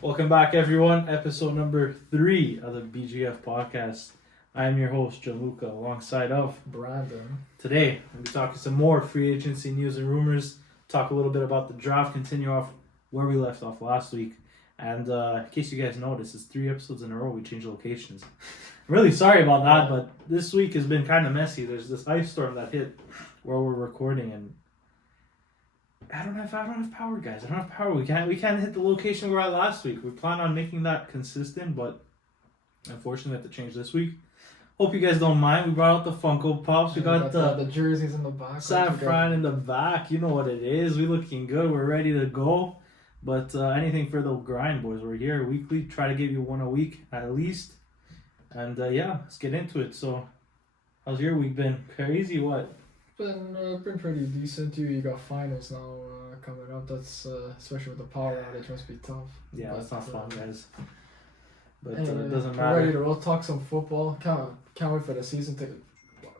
Welcome back, everyone. Episode number 3 of the BGF podcast. I am your host, Gianluca, alongside of Brandon. Today, we'll be talking some more free agency news and rumors, talk a little bit about the draft, continue off where we left off last week. And in case you guys noticed, it's 3 episodes in a row we changed locations. I'm really sorry about that, but this week has been kind of messy. There's this ice storm that hit where we're recording, and I don't have power, guys. I don't have power. We can't hit the location we were at last week. We plan on making that consistent, but unfortunately, we have to change this week. Hope you guys don't mind. We brought out the Funko Pops. We got the jerseys in the back. saffron in the back. You know what it is. We looking good. We're ready to go. But anything for the grind, boys. We're here weekly. Try to give you one a week at least. And let's get into it. So, how's your week been? Crazy? What? Been pretty decent. You got finals now coming up. That's especially with the power outage, must be tough. Yeah, that's not fun, guys. But anyway, it doesn't we're matter. ready to roll. Talk some football. Can't wait for the season to.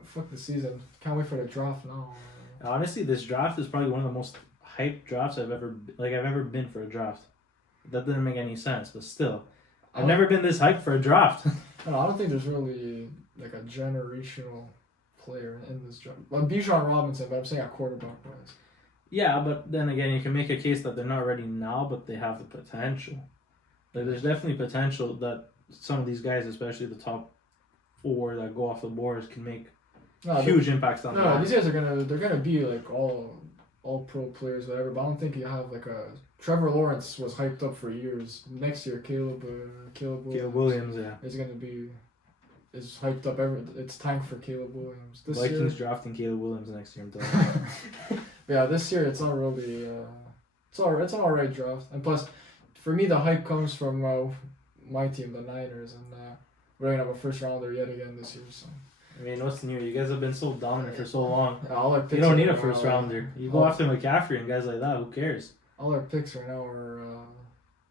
Fuck the season. Can't wait for the draft now. Honestly, this draft is probably one of the most hyped drafts I've ever been for a draft. That didn't make any sense, but still, I've never been this hyped for a draft. I don't think there's really like a generational player in this draft. Well, Bijan Robinson, but I'm saying a quarterback wise. Yeah, but then again, you can make a case that they're not ready now, but they have the potential. Like, there's definitely potential that some of these guys, especially the top 4 that go off the boards, can make huge impacts on. No, these guys they're gonna be like all pro players, whatever. But I don't think you have like a Trevor Lawrence was hyped up for years. Next year, Caleb Williams, yeah, is gonna be hyped up. It's tank for Caleb Williams. This Vikings year, drafting Caleb Williams next year. I'm telling you. yeah, this year it's not really. It's an alright draft, and plus, for me the hype comes from my team, the Niners, and we're gonna have a first rounder yet again this year. So. I mean, what's new? You guys have been so dominant for so long. All our picks you don't need a first rounder. You go after McCaffrey and guys like that. Who cares? All our picks right now are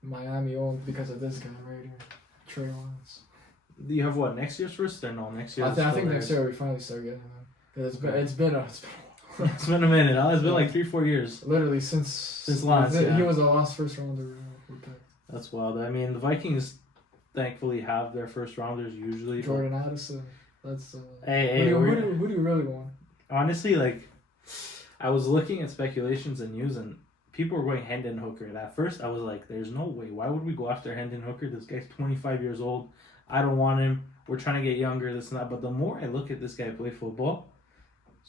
Miami owned because of this guy right here, Trey Lance. Do you have what, next year's first or no? Next year. I think next year we finally start getting him. It's been It's been a minute. Huh? It's been like 3-4 years. Literally since Lance. He was the last first rounder we picked. That's wild. I mean, the Vikings thankfully have their first rounders usually. Jordan Addison. That's who do you really want? Honestly, like, I was looking at speculations and news, and people were going Hendon Hooker. And at first, I was like, "There's no way. Why would we go after Hendon Hooker? This guy's 25 years old. I don't want him. We're trying to get younger. This and that." But the more I look at this guy play football,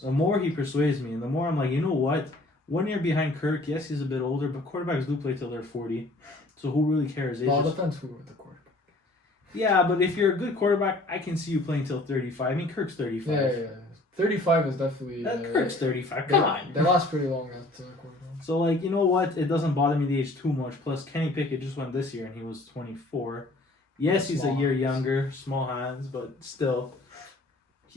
the more he persuades me, and the more I'm like, you know what? 1 year behind Kirk. Yes, he's a bit older, but quarterbacks do play till they're 40. So who really cares? Well, depends who with the quarterback. Yeah, but if you're a good quarterback, I can see you playing till 35. I mean, Kirk's 35. Yeah. 35 is definitely... Kirk's 35. Come on. They last pretty long at quarterback. So, like, you know what? It doesn't bother me the age too much. Plus, Kenny Pickett just went this year, and he was 24. Yes, he's a year younger. Small hands, but still.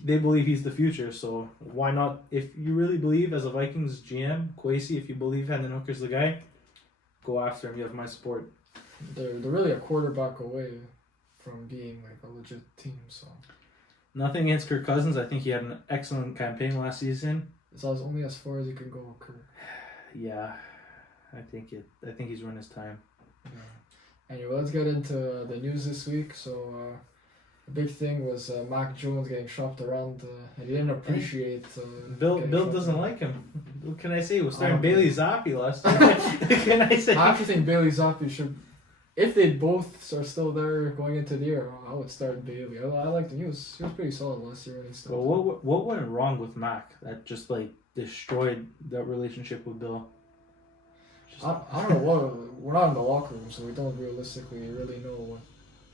They believe he's the future, so why not? If you really believe, as a Vikings GM, Kwesi, if you believe Hendon Hooker's the guy, go after him. You have my support. They're really a quarterback away from being like a legit team, so nothing against Kirk Cousins. I think he had an excellent campaign last season. It's only as far as you can go with Kirk. Yeah, I think he's run his time. Yeah. Anyway, let's get into the news this week. So the big thing was Mac Jones getting shopped around, and he didn't appreciate. Bill doesn't like him. What can I say? He was starting Bailey Zappi last year. What can I say? I actually think Bailey Zappi should. If they both are still there going into the year, I would start Bailey. I liked him. He was pretty solid last year when he started. Well, what went wrong with Mac that just like destroyed that relationship with Bill? I don't know what. We're not in the locker room, so we don't realistically really know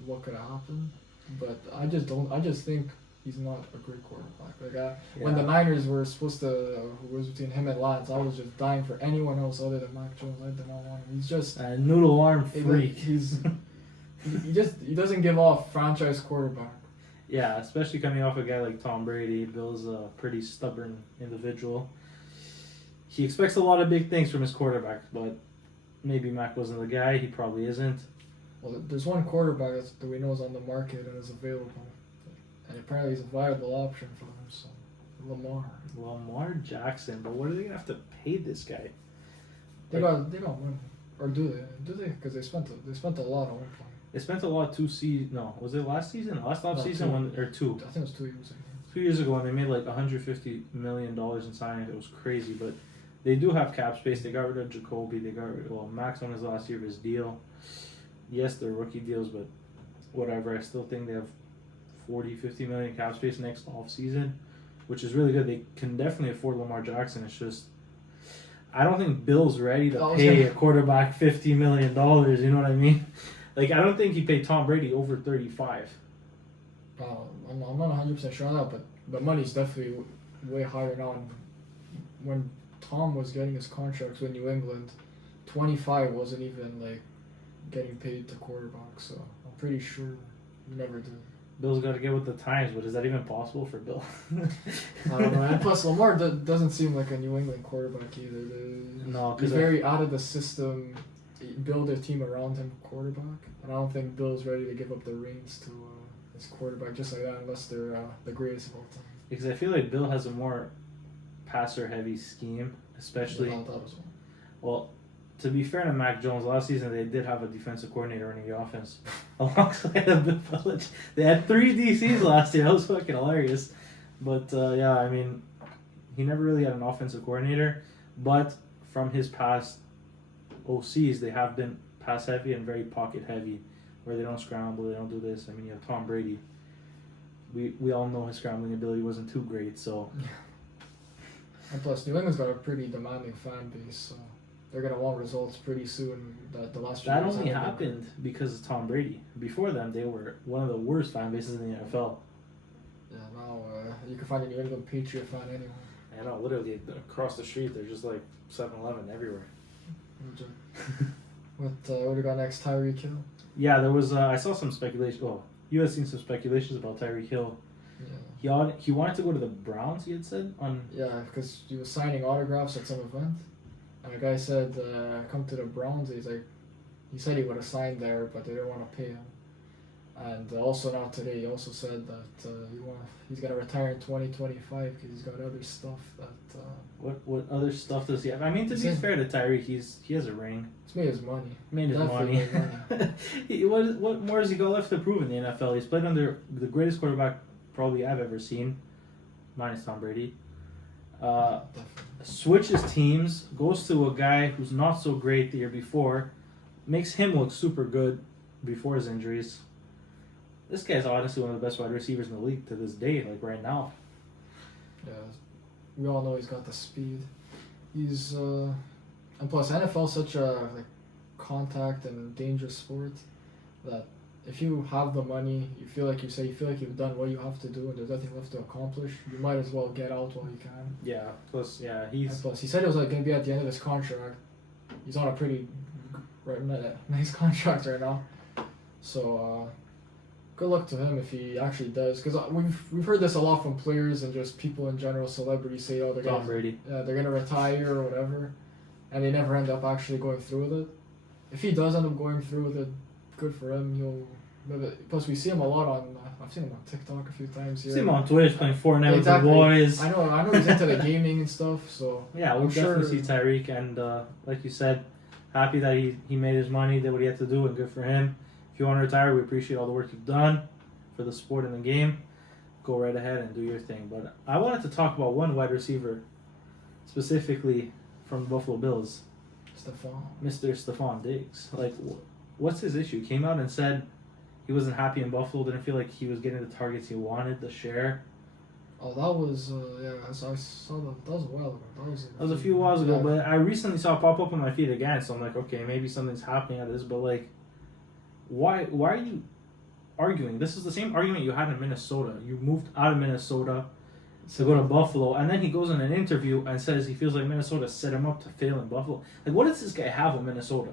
what could have happened. But I just think he's not a great quarterback. When the Niners were supposed to, who was between him and Lance, I was just dying for anyone else other than Mac Jones. I did not want him. He's just a noodle arm freak. He doesn't give off franchise quarterback. Yeah, especially coming off a guy like Tom Brady. Bill's a pretty stubborn individual. He expects a lot of big things from his quarterback, but maybe Mac wasn't the guy. He probably isn't. Well, there's one quarterback that we know is on the market and is available. And apparently he's a viable option for them, so Lamar Jackson, but what are they going to have to pay this guy? They got money. Or do they? Do they? Because they spent a lot on one point. They spent a lot 2 seasons. No, was it last season? Last off season, 2. I think it was 2 years ago. 2 years ago, and they made like $150 million in signing. It was crazy, but they do have cap space. They got rid of Jacoby. They got rid. Well, Max on his last year of his deal. Yes, they're rookie deals, but whatever. I still think they have 40-50 million cap space next off season, which is really good. They can definitely afford Lamar Jackson. It's just I don't think Bill's ready to pay a quarterback $50 million. You know what I mean? Like I don't think he paid Tom Brady over 35. I'm not 100% sure on that, but the money's definitely way higher now. And when Tom was getting his contracts with New England, 25 wasn't even like getting paid to quarterback. So I'm pretty sure he never did. Bill's got to get with the times, but is that even possible for Bill? I don't know. And plus, Lamar doesn't seem like a New England quarterback either. No, he's very out of the system. Build their team around him, quarterback. And I don't think Bill's ready to give up the reins to his quarterback just like that, unless they're the greatest of all time. Because I feel like Bill has a more passer-heavy scheme, especially. Yeah, that was one. Well, to be fair to Mac Jones, last season they did have a defensive coordinator running the offense alongside Bill Belichick. They had 3 DCs last year. That was fucking hilarious. But yeah, I mean, he never really had an offensive coordinator. But from his past OCs, they have been pass heavy and very pocket heavy, where they don't scramble, they don't do this. I mean, you have Tom Brady. We all know his scrambling ability wasn't too great, so. And plus, New England's got a pretty demanding fan base, so they're gonna want results pretty soon. The last that only happened because of Tom Brady. Before them, they were one of the worst fan bases in the NFL. Yeah, now you can find a New England Patriot fan anywhere. I know, literally across the street, they're just like 7-Eleven everywhere. What do we got next? Tyreek Hill? Yeah, there was. I saw some speculation. Well, you had seen some speculations about Tyreek Hill. Yeah. He wanted to go to the Browns. He had said on. Yeah, because he was signing autographs at some event, and the guy said, "Come to the Browns." He said he would have signed there, but they didn't want to pay him. And also not today, he also said that he's gonna retire in 2025 because he's got other stuff that. What other stuff does he have? I mean, to be fair to Tyreek, he has a ring. He's made his money. Money. What more has he got left to prove in the NFL? He's played under the greatest quarterback probably I've ever seen, minus Tom Brady. Switches teams, goes to a guy who's not so great the year before, makes him look super good before his injuries. This guy's honestly one of the best wide receivers in the league to this day, like right now. Yeah, we all know he's got the speed. He's and plus NFL's such a contact and dangerous sport that if you have the money, you feel like you've done what you have to do and there's nothing left to accomplish, you might as well get out while you can. Yeah. Plus, he said it was going to be at the end of his contract. He's on a pretty nice contract right now, so. Good luck to him if he actually does, because we've heard this a lot from players and just people in general, celebrities say, "Oh, they're gonna retire or whatever," and they never end up actually going through with it. If he does end up going through with it, good for him. Plus we see him a lot on. I've seen him on TikTok a few times here. See him on Twitch playing Fortnite with the boys. I know he's into the gaming and stuff. So yeah, we'll definitely see Tyreek, and like you said, happy that he made his money, did what he had to do, and good for him. If you want to retire, we appreciate all the work you've done for the sport and the game. Go right ahead and do your thing. But I wanted to talk about one wide receiver, specifically from the Buffalo Bills. Mr. Stephon Diggs. Like, what's his issue? Came out and said he wasn't happy in Buffalo, didn't feel like he was getting the targets he wanted to share. Oh, that was, I saw that. That was a while ago. That was a few whiles ago, but I recently saw it pop up on my feed again, so I'm like, okay, maybe something's happening out of this, but like, why are you arguing? This is the same argument you had in Minnesota. You moved out of Minnesota to go to Buffalo, and then he goes in an interview and says he feels like Minnesota set him up to fail in Buffalo. Like, what does this guy have with Minnesota?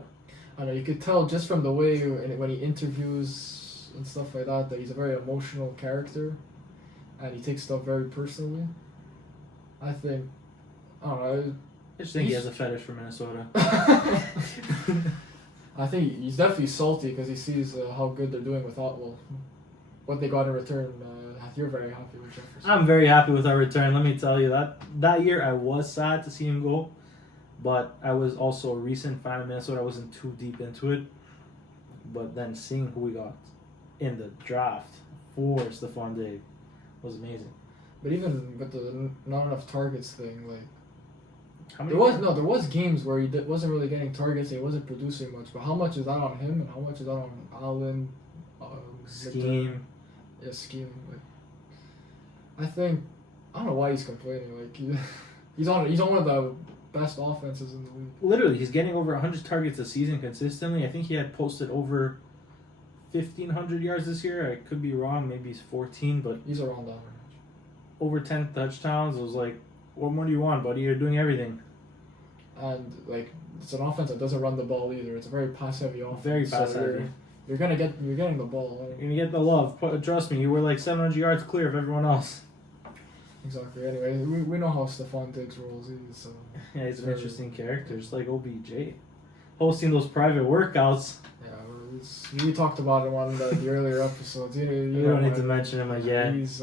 I know, you could tell just from the way when he interviews and stuff like that he's a very emotional character, and he takes stuff very personally. I don't know. I just think he has a fetish for Minnesota. I think he's definitely salty because he sees how good they're doing without what they got in return. You're very happy with Jefferson. I'm very happy with our return. Let me tell you that year I was sad to see him go, But I was also a recent fan of Minnesota. I wasn't too deep into it. But then seeing who we got in the draft for Stephon Diggs was amazing. But even with the not enough targets thing, like How there was games where he wasn't really getting targets and he wasn't producing much. But how much is that on him and how much is that on Allen? Scheme. Yeah, scheme. Like, I think I don't know why he's complaining. Like he's on one of the best offenses in the league. Literally, he's getting over 100 targets a season consistently. I think he had posted over 1,500 yards this year. I could be wrong. Maybe he's 14, but He's around that range. over 10 touchdowns. I was like, what more do you want, buddy? You're doing everything. And like it's an offense that doesn't run the ball either. It's a very pass heavy offense. Very so pass-heavy. You're getting the ball. You're going to get the love. Trust me, you were like 700 yards clear of everyone else. Exactly. Anyway, we know how Stephon Diggs rolls. Yeah, he's an interesting character, just like OBJ. Hosting those private workouts. Yeah, we talked about him on the earlier episodes. You don't need to mention him again. He's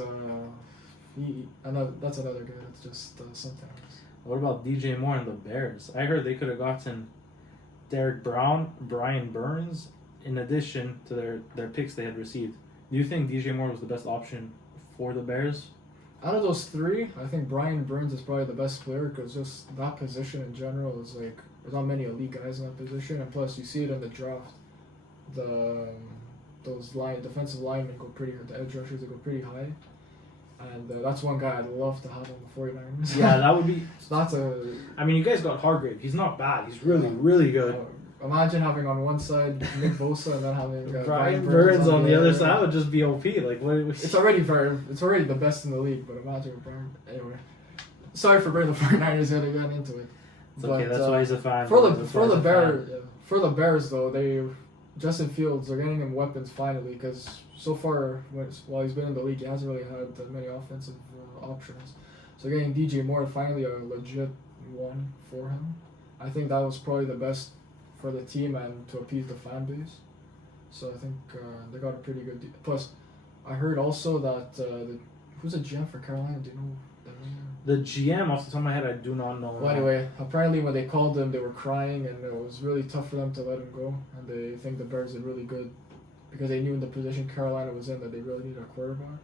that's another guy that's just sometimes. What about DJ Moore and the Bears? I heard they could have gotten Derek Brown, Brian Burns, in addition to their picks they had received. Do you think DJ Moore was the best option for the Bears? Out of those three, I think Brian Burns is probably the best player because just that position in general is like there's not many elite guys in that position, and plus you see it in the draft. Those defensive linemen go pretty high. The edge rushers they go pretty high, and that's one guy I'd love to have on the 49ers. Yeah, that would be. So that's I mean, you guys got Hargrave. He's not bad. He's really good. Imagine having on one side Nick Bosa and then having Brian Burns on the other side. That would just be OP. Like what? It's already the best in the league. But imagine with Brian. Anyway, sorry for bringing the 49ers getting into it. It's okay. That's why he's a fan. For the Bears though, Justin Fields, they're getting him weapons finally because so far while he's been in the league, he hasn't really had that many offensive options. So getting DJ Moore finally a legit one for him. I think that was probably the best for the team and to appease the fan base. So I think they got a pretty good deal. Plus, I heard also that who's a GM for Carolina? Do you know that name? The GM, off the top of my head, I do not know. Well, anyway, apparently when they called him, they were crying and it was really tough for them to let him go. And they think the Bears did really good because they knew in the position Carolina was in that they really needed a quarterback.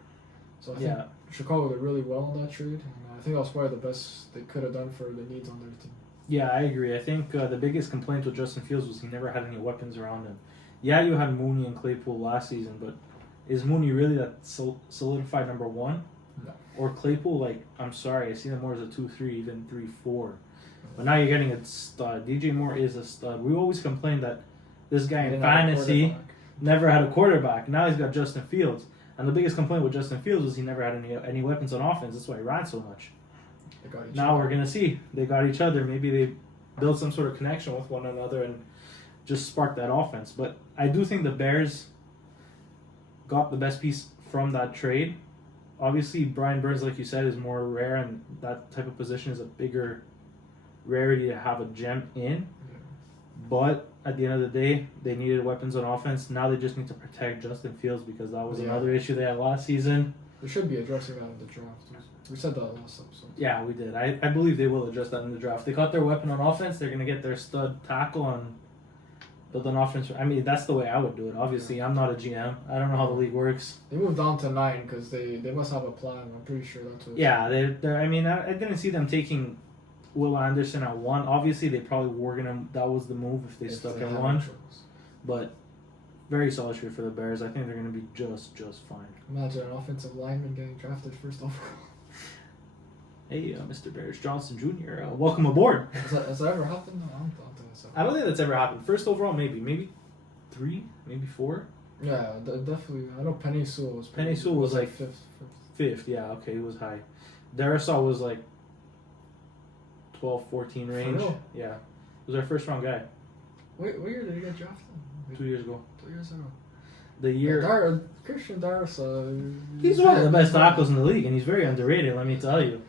So I think Chicago did really well on that trade. And I think that was probably the best they could have done for the needs on their team. Yeah, I agree. I think the biggest complaint with Justin Fields was he never had any weapons around him. Yeah, you had Mooney and Claypool last season, but is Mooney really that solidified number one? No. Or Claypool, like, I'm sorry, I see him more as a 2-3, even 3-4. But now you're getting a stud. DJ Moore is a stud. We always complained that this guy in fantasy never had a quarterback. Now he's got Justin Fields. And the biggest complaint with Justin Fields was he never had any weapons on offense. That's why he ran so much. Now we're going to see. They got each other. Maybe they built some sort of connection with one another and just sparked that offense. But I do think the Bears got the best piece from that trade. Obviously, Brian Burns, like you said, is more rare, and that type of position is a bigger rarity to have a gem in. But at the end of the day, they needed weapons on offense. Now they just need to protect Justin Fields because that was another issue they had last season. They should be addressing that in the draft. We said that last episode. Yeah, we did. I believe they will address that in the draft. They got their weapon on offense. They're going to get their stud tackle and build an offense. I mean, that's the way I would do it. Obviously, I'm not a GM. I don't know how the league works. They moved down to 9 because they must have a plan. I'm pretty sure that's what. Yeah, they're. I mean, I didn't see them taking Will Anderson at 1. Obviously, they probably were gonna. That was the move if they stuck at 1. But very solid trade for the Bears. I think they're gonna be just fine. Imagine an offensive lineman getting drafted first overall. Hey, Mr. Bears Johnson Jr., welcome aboard. Has that ever happened? No, I don't think that's ever happened. First overall, maybe 3, maybe 4. Yeah, definitely. I know Penny Sewell was. Penny Sewell was like fifth. Yeah, okay, he was high. Darisaw was like 12, 14 range. Yeah, he was our first round guy. What year did he get drafted? 2 years ago. 2 years ago. The year. Christian Darisaw. He's one of the best tackles in the league, and he's very underrated. Let me tell you.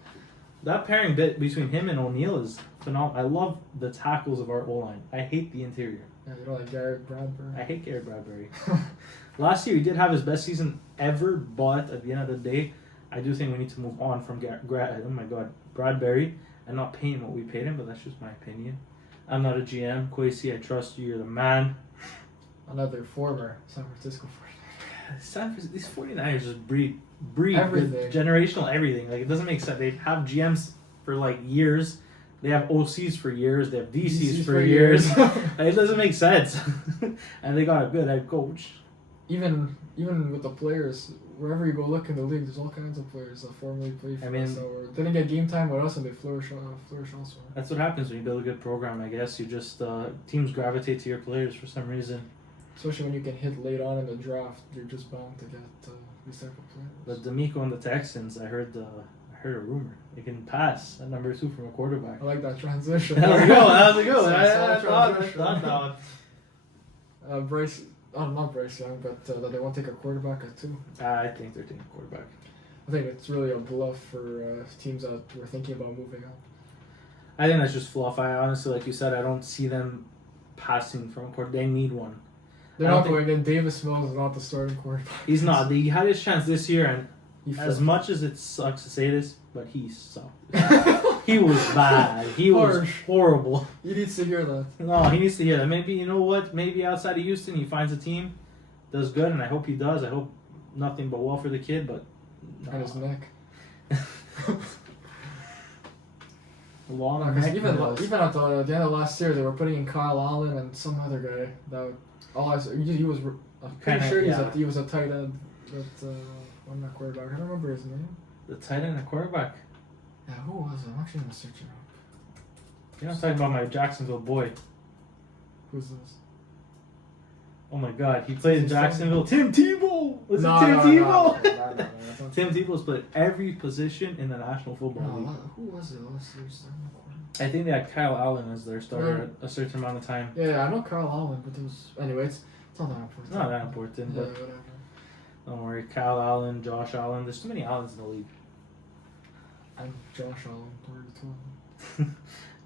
That pairing bit between him and O'Neal is phenomenal. I love the tackles of our O-line. I hate the interior. Yeah, you don't like Garrett Bradbury? I hate Garrett Bradbury. Last year, he did have his best season ever, but at the end of the day, I do think we need to move on from Bradbury and not pay him what we paid him, but that's just my opinion. I'm not a GM. Kwesi, I trust you. You're the man. Another former San Francisco 49ers. These 49ers just breed Everything. generational everything. Like, it doesn't make sense. They have GMs for like years. They have OCs for years. They have DCs for years. It doesn't make sense. And they got a good head coach. Even with the players, wherever you go look in the league, there's all kinds of players that formerly played for us that didn't get game time with us and they flourish elsewhere. That's what happens when you build a good program, I guess. You just, teams gravitate to your players for some reason. Especially when you can hit late on in the draft, you're just bound to get these type of players. But D'Amico and the Texans, I heard a rumor. They can pass at number 2 from a quarterback. I like that transition. That was a good one. Solid I thought that one. Bryce, not Bryce Young, but that they won't take a quarterback at 2. I think they're taking a quarterback. I think it's really a bluff for teams that were thinking about moving up. I think that's just fluff. I honestly, like you said, I don't see them passing from a quarterback. They need one. They're not going in. Davis Mills is not the starting quarterback. He's not. He had his chance this year, and as flipped. much as it sucks to say this, but he sucked. He was bad. He was horrible. He needs to hear that. No, he needs to hear that. Maybe, you know what? Maybe outside of Houston, he finds a team, does good, and I hope he does. I hope nothing but well for the kid, but... And his neck. Long neck. Even at the end of last year, they were putting in Kyle Allen and some other guy. He was... I'm pretty sure he was a tight end. But, I'm not quarterback. I don't remember his name. The tight end and quarterback? Yeah, who was it? I'm actually going to search it up. You're not talking about my Jacksonville boy. Who's this? Oh my god, he played in Jacksonville. Tim Tebow! Was it Tim Tebow? Tebow? No, Tim Tebow's played every position in the National Football League. Who was it last year's starting quarterback? I think they had Kyle Allen as their starter at a certain amount of time. Yeah, I know Kyle Allen, but it was... Anyway, it's not that important. It's not that important, Yeah, but whatever. don't worry. Kyle Allen, Josh Allen. There's too many Allens in the league. I'm Josh Allen.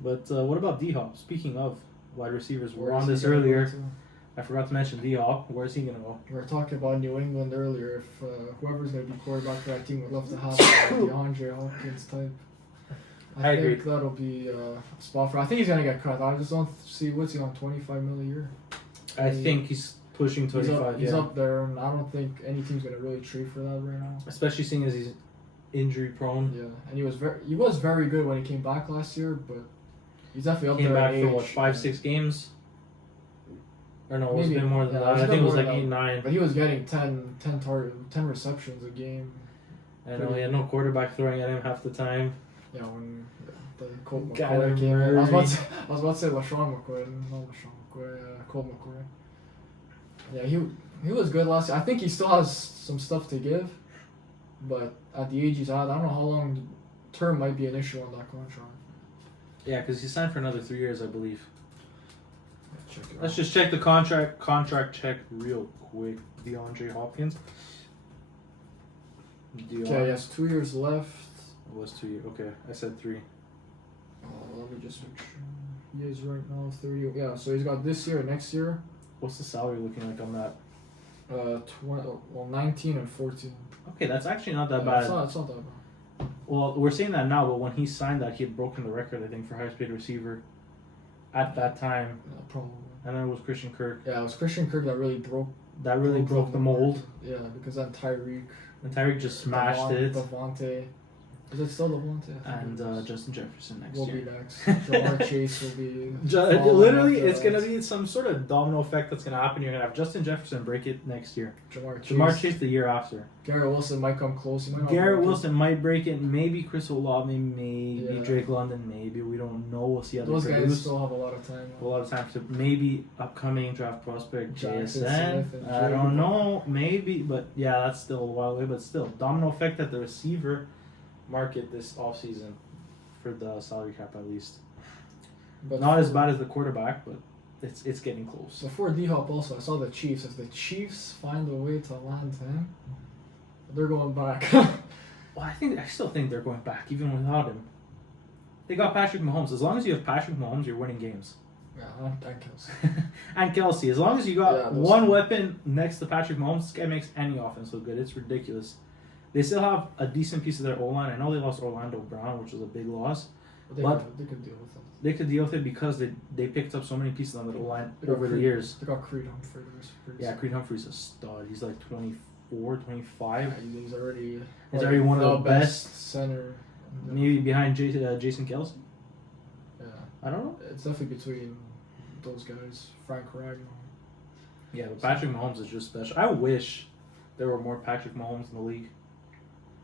But what about D-Hop? Speaking of wide receivers, we're on this earlier. I forgot to mention D-Hop. Where's he going to go? We were talking about New England earlier. If whoever's going to be quarterback for that team would love to have DeAndre Hopkins type. I agree. think that'll be a spot for. I think he's going to get cut. I just don't see what's he on $25 million a year. I think he's pushing 25. He's up there, and I don't think any team's going to really trade for that right now. Especially seeing as he's injury prone. Yeah, and he was very good when he came back last year, but he's definitely up Came there. back for what, 5-6 games? Or no, it's been more than that. I think it was like 8-9. But he was getting 10 receptions a game. I know, he had no quarterback throwing at him half the time. Yeah, when the Colt Kyler McCoy came in. Murray. I was about to say LaShawn McCoy, not LaShawn McCoy, Colt McCoy. Yeah, he was good last year. I think he still has some stuff to give, but at the age he's at, I don't know how long term might be an issue on that contract. Yeah, because he signed for another 3 years, I believe. Let's Out. just check the contract check real quick. DeAndre Hopkins. Okay, he has 2 years left. It was 2 years. Okay, I said 3. Let me just make sure. He is right now 30. Yeah, so he's got this year and next year. What's the salary looking like on that? 19 and 14. Okay, that's actually not that Yeah, bad. It's not that bad. Well, we're saying that now, but when he signed that, he had broken the record, I think, for highest paid receiver at that time. Yeah, probably. And then it was Christian Kirk. Yeah, it was Christian Kirk that really broke Broke the mold. Yeah, because then Tyreek. And Tyreek just smashed it. Devontae. Is it still Devontae? And Justin Jefferson next will year. be next. Jamar Chase will be. Literally, it's going to be some sort of domino effect that's going to happen. You're going to have Justin Jefferson break it next year. Jamar Chase the year after. Garrett Wilson might come close. Garrett Wilson might break it. Maybe Chris Olave, maybe Yeah. Drake London, maybe. We don't know. We'll see how Those they guys produce. still have a lot of time. A lot of time to maybe upcoming draft prospect Jackson JSN. Smith and I don't know, maybe, but yeah, that's still a while away. But still, domino effect at the receiver market this offseason for the salary cap at least. But Not as bad as the quarterback, but it's getting close. Before D-Hop also, I saw the Chiefs. If the Chiefs find a way to land him, they're going back. Well, I still think they're going back even without him. They got Patrick Mahomes. As long as you have Patrick Mahomes, you're winning games. Yeah, and Kelsey. And Kelsey. As long as you got Yeah, those one two. weapon next to Patrick Mahomes, this guy makes any offense look good. It's ridiculous. They still have a decent piece of their O-line. I know they lost Orlando Brown, which was a big loss. They could deal with it. They could deal with it because they picked up so many pieces on the goal line They got over the Creed- years. They got Creed Humphrey. Yeah, Creed Humphrey's a stud. He's like 24, 25. He's already One of the best. center. Maybe behind Jason Kelsey. Yeah, I don't know. it's definitely between those guys. Frank Ragnar. Yeah, but Patrick Mahomes is just special. I wish there were more Patrick Mahomes in the league.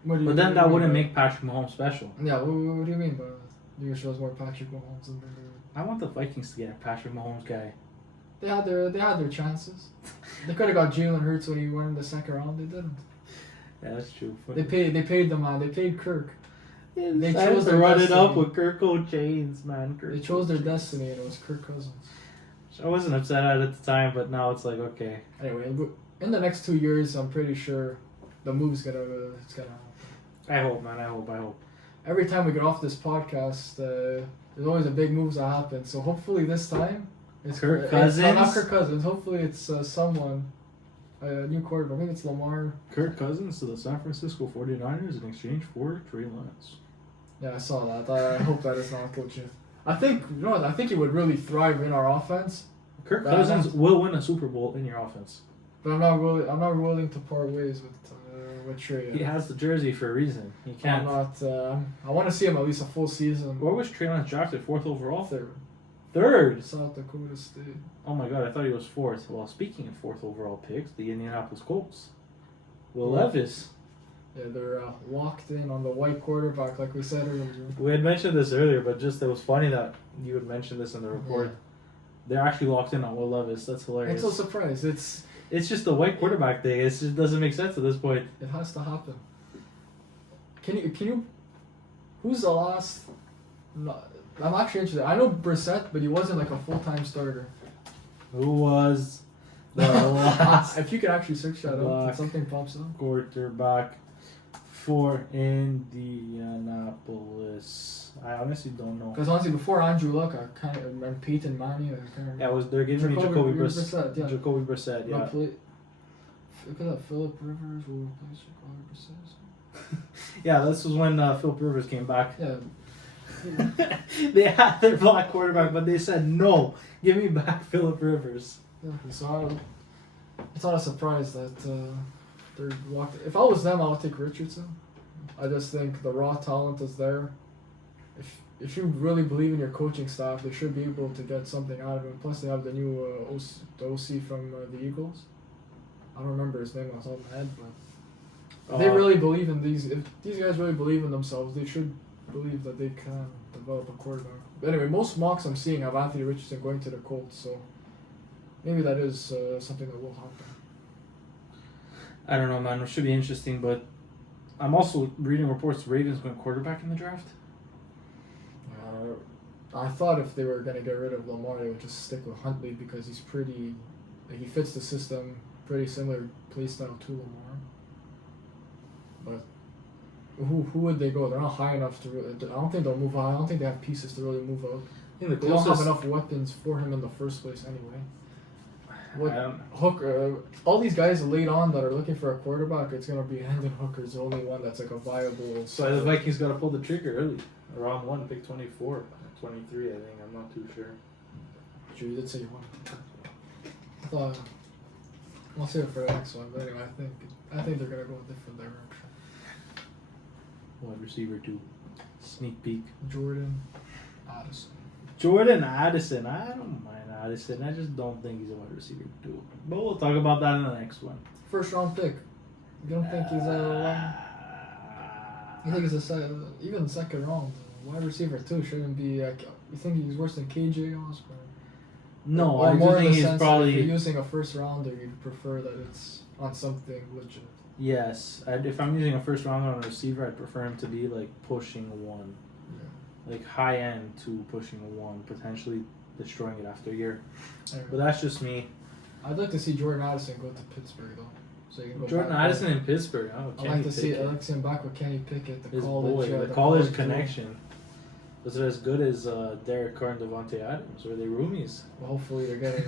But then that wouldn't make Patrick Mahomes special. Yeah, what do you mean by that? You wish there was more Patrick Mahomes than there. I want the Vikings to get a Patrick Mahomes guy. They had their chances. They could have got Jalen Hurts when he went in the second round. They didn't. Yeah, that's true. They paid the man. They paid Kirk. Yeah, They chose chose to their run it up destiny. with Kirk Chains, man. They chose their destiny, and it was Kirk Cousins. I wasn't upset at it at the time, but now it's like, okay. Anyway, in the next 2 years, I'm pretty sure the move's gonna happen. I hope, man. I hope. Every time we get off this podcast, there's always a big moves that happen. So hopefully this time it's Kirk Cousins? Not Kirk Cousins. Hopefully it's someone, a new quarterback. Maybe it's Lamar. Kirk Cousins to the San Francisco 49ers in exchange for Trey Lance. Yeah, I saw that. I hope that is not legit. I think I think he would really thrive in our offense. Kirk Cousins will win a Super Bowl in your offense. But I'm not willing to part ways with Trey. He has the jersey for a reason. He can't. I want to see him at least a full season. Where was Trey Lance drafted? 4th overall? Third. South Dakota State. Oh my god, I thought he was 4th. Well, speaking of 4th overall picks, the Indianapolis Colts. Will Yeah. Levis. Yeah, they're locked in on the white quarterback, like we said earlier. We had mentioned this earlier, but just it was funny that you would mention this in the report. Yeah. They're actually locked in on Will Levis. That's hilarious. I'm so surprised. It's just the white quarterback thing. It just doesn't make sense at this point. It has to happen. Can you? Who's the last? No, I'm actually interested. I know Brissett, but he wasn't like a full-time starter. Who was the last If you could actually search that up, Black and something pops up. quarterback for Indianapolis? I honestly don't know. Because honestly, before Andrew Luck, and Peyton Manning, I can't remember. Yeah, they're giving me Jacoby Brissett. Brissett, yeah. Jacoby Brissett, yeah. Look at that, Philip Rivers will replace Jacoby Brissett. Yeah, this was when Philip Rivers came back. Yeah. They had their black quarterback, but they said no. Give me back Philip Rivers. Yeah, so it's not a surprise that they're locked. If I was them, I would take Richardson. I just think the raw talent is there. If you really believe in your coaching staff, they should be able to get something out of him. Plus, they have the new OC from the Eagles. I don't remember his name off the top of my head, but if they really believe in these. If these guys really believe in themselves, they should believe that they can develop a quarterback. But anyway, most mocks I'm seeing have Anthony Richardson going to the Colts, so maybe that is something that will happen. I don't know, man. It should be interesting, but I'm also reading reports the Ravens going quarterback in the draft. I thought if they were going to get rid of Lamar, they would just stick with Huntley because he's pretty. He fits the system, pretty similar play style to Lamar. But who would they go? They're not high enough to. I don't think they'll move on. I don't think they have pieces to really move up. I think They don't have enough weapons for him in the first place anyway. All these guys late on that are looking for a quarterback, it's gonna be Hendon Hooker's the only one that's like a viable. So the Vikings got to pull the trigger early. Round 1, pick 24. 23, I think. I'm not too sure. Sure, you did say you wanted to. I'll save it for the next one, but anyway, I think they're gonna go a different direction. Wide receiver 2. Sneak peek. Jordan Addison. Jordan Addison. I don't mind Addison. I just don't think he's a wide receiver 2. But we'll talk about that in the next one. First round pick. You don't think he's a? You think he's even second round? Wide receiver 2 shouldn't be. You think he's worse than KJ Osborne? No, or I more do in think the he's sense that probably. if you're using a first rounder, you'd prefer that it's on something legit. Yes, if I'm using a first rounder on a receiver, I'd prefer him to be like pushing 1. Like high end to pushing 1, potentially destroying it after a year. Anyway. But that's just me. I'd like to see Jordan Addison go to Pittsburgh though. So you can go Jordan back Addison in Pittsburgh. Oh, I'd like to see him back with Kenny Pickett, his college, boy, the college connection. Was it as good as Derek Carr and Devontae Adams? Were they roomies? Well, hopefully they're getting.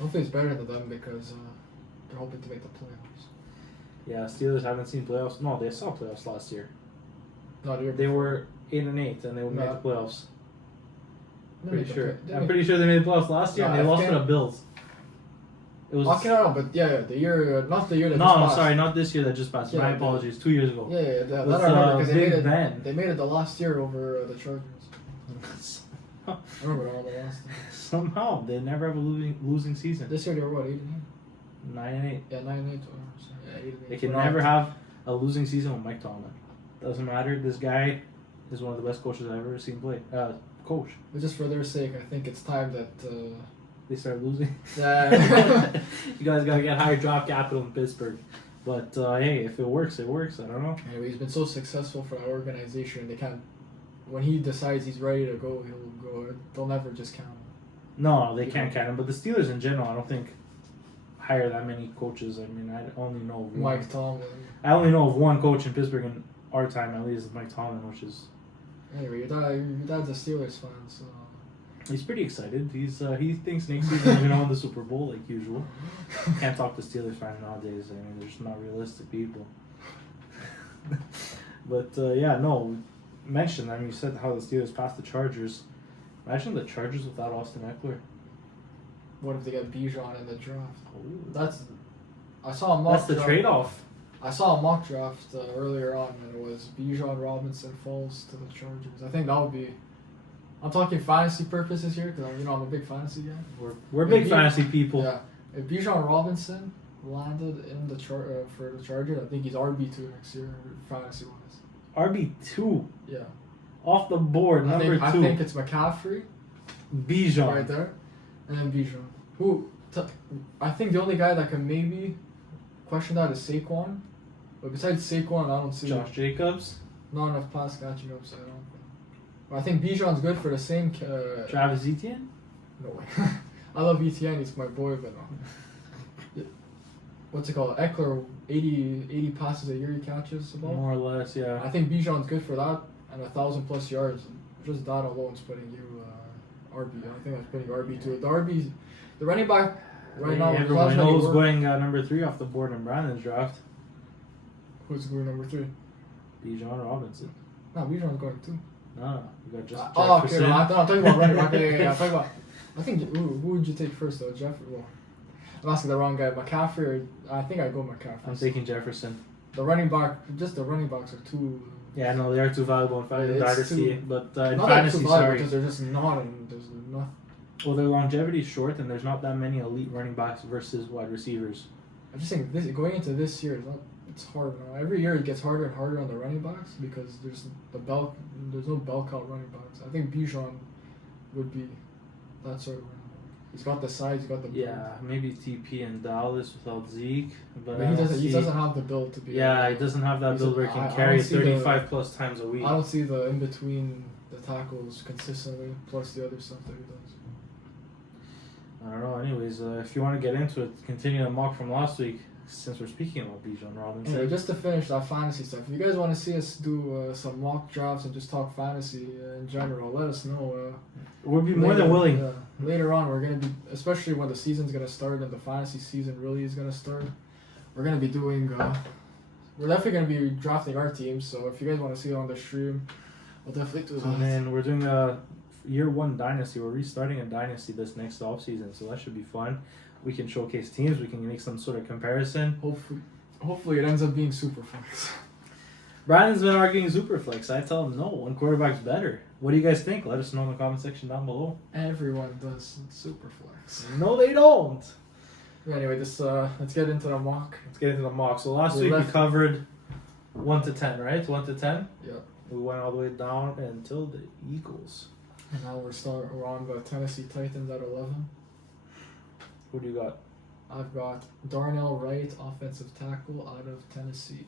Hopefully it's better than them because they're hoping to make the playoffs. Yeah, Steelers haven't seen playoffs. No, they saw playoffs last year. No, They were 8-8, and they would make No. the playoffs. They Pretty made the sure. play- I'm pretty sure they made the playoffs last year, and they No, lost to the Afghan- Bills. It was Okay, no, but the year, not the year that no, just I'm passed. sorry, not this year that just passed. Yeah, My the- apologies. 2 years ago. Yeah, that With, I remember because Big Ben. they made it the last year over the Chargers. I remember all the last time. Somehow they never have a losing season. This year they were what, 8-8? 9-8. Yeah, 9-8. Yeah, 8-8. They can We're never on- have a losing season with Mike Tomlin. Doesn't matter. This guy is one of the best coaches I've ever seen play. Coach. But just for their sake, I think it's time that. They start losing. Yeah. You guys gotta get higher draft capital in Pittsburgh. But hey, if it works, it works. I don't know. Anyway, he's been so successful for that organization. They can't. When he decides he's ready to go, he'll go. They'll never just count him. No, they can't count him. But the Steelers in general, I don't think hire that many coaches. I mean, I only know of one. Mike Tomlin. I only know of one coach in Pittsburgh in our time, at least, is Mike Tomlin, which is. Anyway, your dad's a Steelers fan, so. He's pretty excited. He thinks next season he's gonna win the Super Bowl like usual. Can't talk to Steelers fans nowadays. I mean, they're just not realistic people. But yeah, no. Mention. I mean, you said how the Steelers passed the Chargers. Imagine the Chargers without Austin Eckler. What if they get Bijan in the draft? Ooh. That's. I saw a mock. That's the draft. trade-off. I saw a mock draft earlier on, and it was Bijan Robinson falls to the Chargers. I think that would be. I'm talking fantasy purposes here because I'm a big fantasy guy. We're big If fantasy people. Yeah, if Bijan Robinson landed in the for the Chargers, I think he's RB2 next year fantasy wise. RB2 Yeah, off the board, number I 2. think it's McCaffrey Bijan. right there, and then Bijan. I think the only guy that can maybe question that is Saquon, but besides Saquon, I don't see Josh Jacobs. not enough pass catching up. So I don't. I think Bijan's good for the same. Travis Etienne. No way. I love ETN. He's my boy, but no. What's it called? Eckler, 80 passes a year he catches the ball. More or less, yeah. I think Bijan's good for that and 1,000+ yards. Just that alone's putting you RB. I think that's putting RB2. The running back right now. Everyone knows going number 3 off the board in Brandon's draft. Who's going number 3? Bijan Robinson. No, Bijan's going 2. No, you got just Oh, okay. Jefferson. No, I'm talking about running back. Yeah. I'm talking about. I think who would you take first though? Jeffrey. Well, I'm asking the wrong guy. McCaffrey. I think I go McCaffrey. I'm taking Jefferson. The running back. Just the running backs are too. Yeah, no, they are too valuable in It's dynasty, too- but in Not that too fantasy, valuable sorry. because they're just not. And there's nothing. Well, their longevity is short, and there's not that many elite running backs versus wide receivers. I just think going into this year, it's hard now. Every year it gets harder and harder on the running backs because there's no bell cow running backs. I think Bijan would be that sort of running back. He's got the size, he's got the build. Yeah, maybe TP in Dallas without Zeke, but But I he don't doesn't. He see- doesn't have the build to be. Yeah, he doesn't have that He's build a- where he I can carry don't see the- 35 plus times a week. I don't see the in between the tackles consistently, plus the other stuff that he does. I don't know. Anyways, if you want to get into it, continue the mock from last week, since we're speaking about Bijan Robinson. Anyway, just to finish that fantasy stuff, if you guys want to see us do some mock drafts and just talk fantasy in general, let us know. We'll be more than willing. Later on, we're gonna be, especially when the season's gonna start and the fantasy season really is gonna start. We're gonna be doing. We're definitely gonna be drafting our teams. So if you guys want to see it on the stream, we'll definitely do that. And then we're doing a year 1 dynasty. We're restarting a dynasty this next off season, so that should be fun. We can showcase teams. We can make some sort of comparison. Hopefully it ends up being Superflex. Brandon's been arguing Superflex. I tell him no, one quarterback's better. What do you guys think? Let us know in the comment section down below. Everyone does Superflex. No, they don't. Anyway, let's get into the mock. Let's get into the mock. So last We week we left- covered 1 to 10, right? 1 to 10. Yeah. We went all the way down until the Eagles. And now we're on the Tennessee Titans at 11. Who do you got? I've got Darnell Wright, offensive tackle out of Tennessee.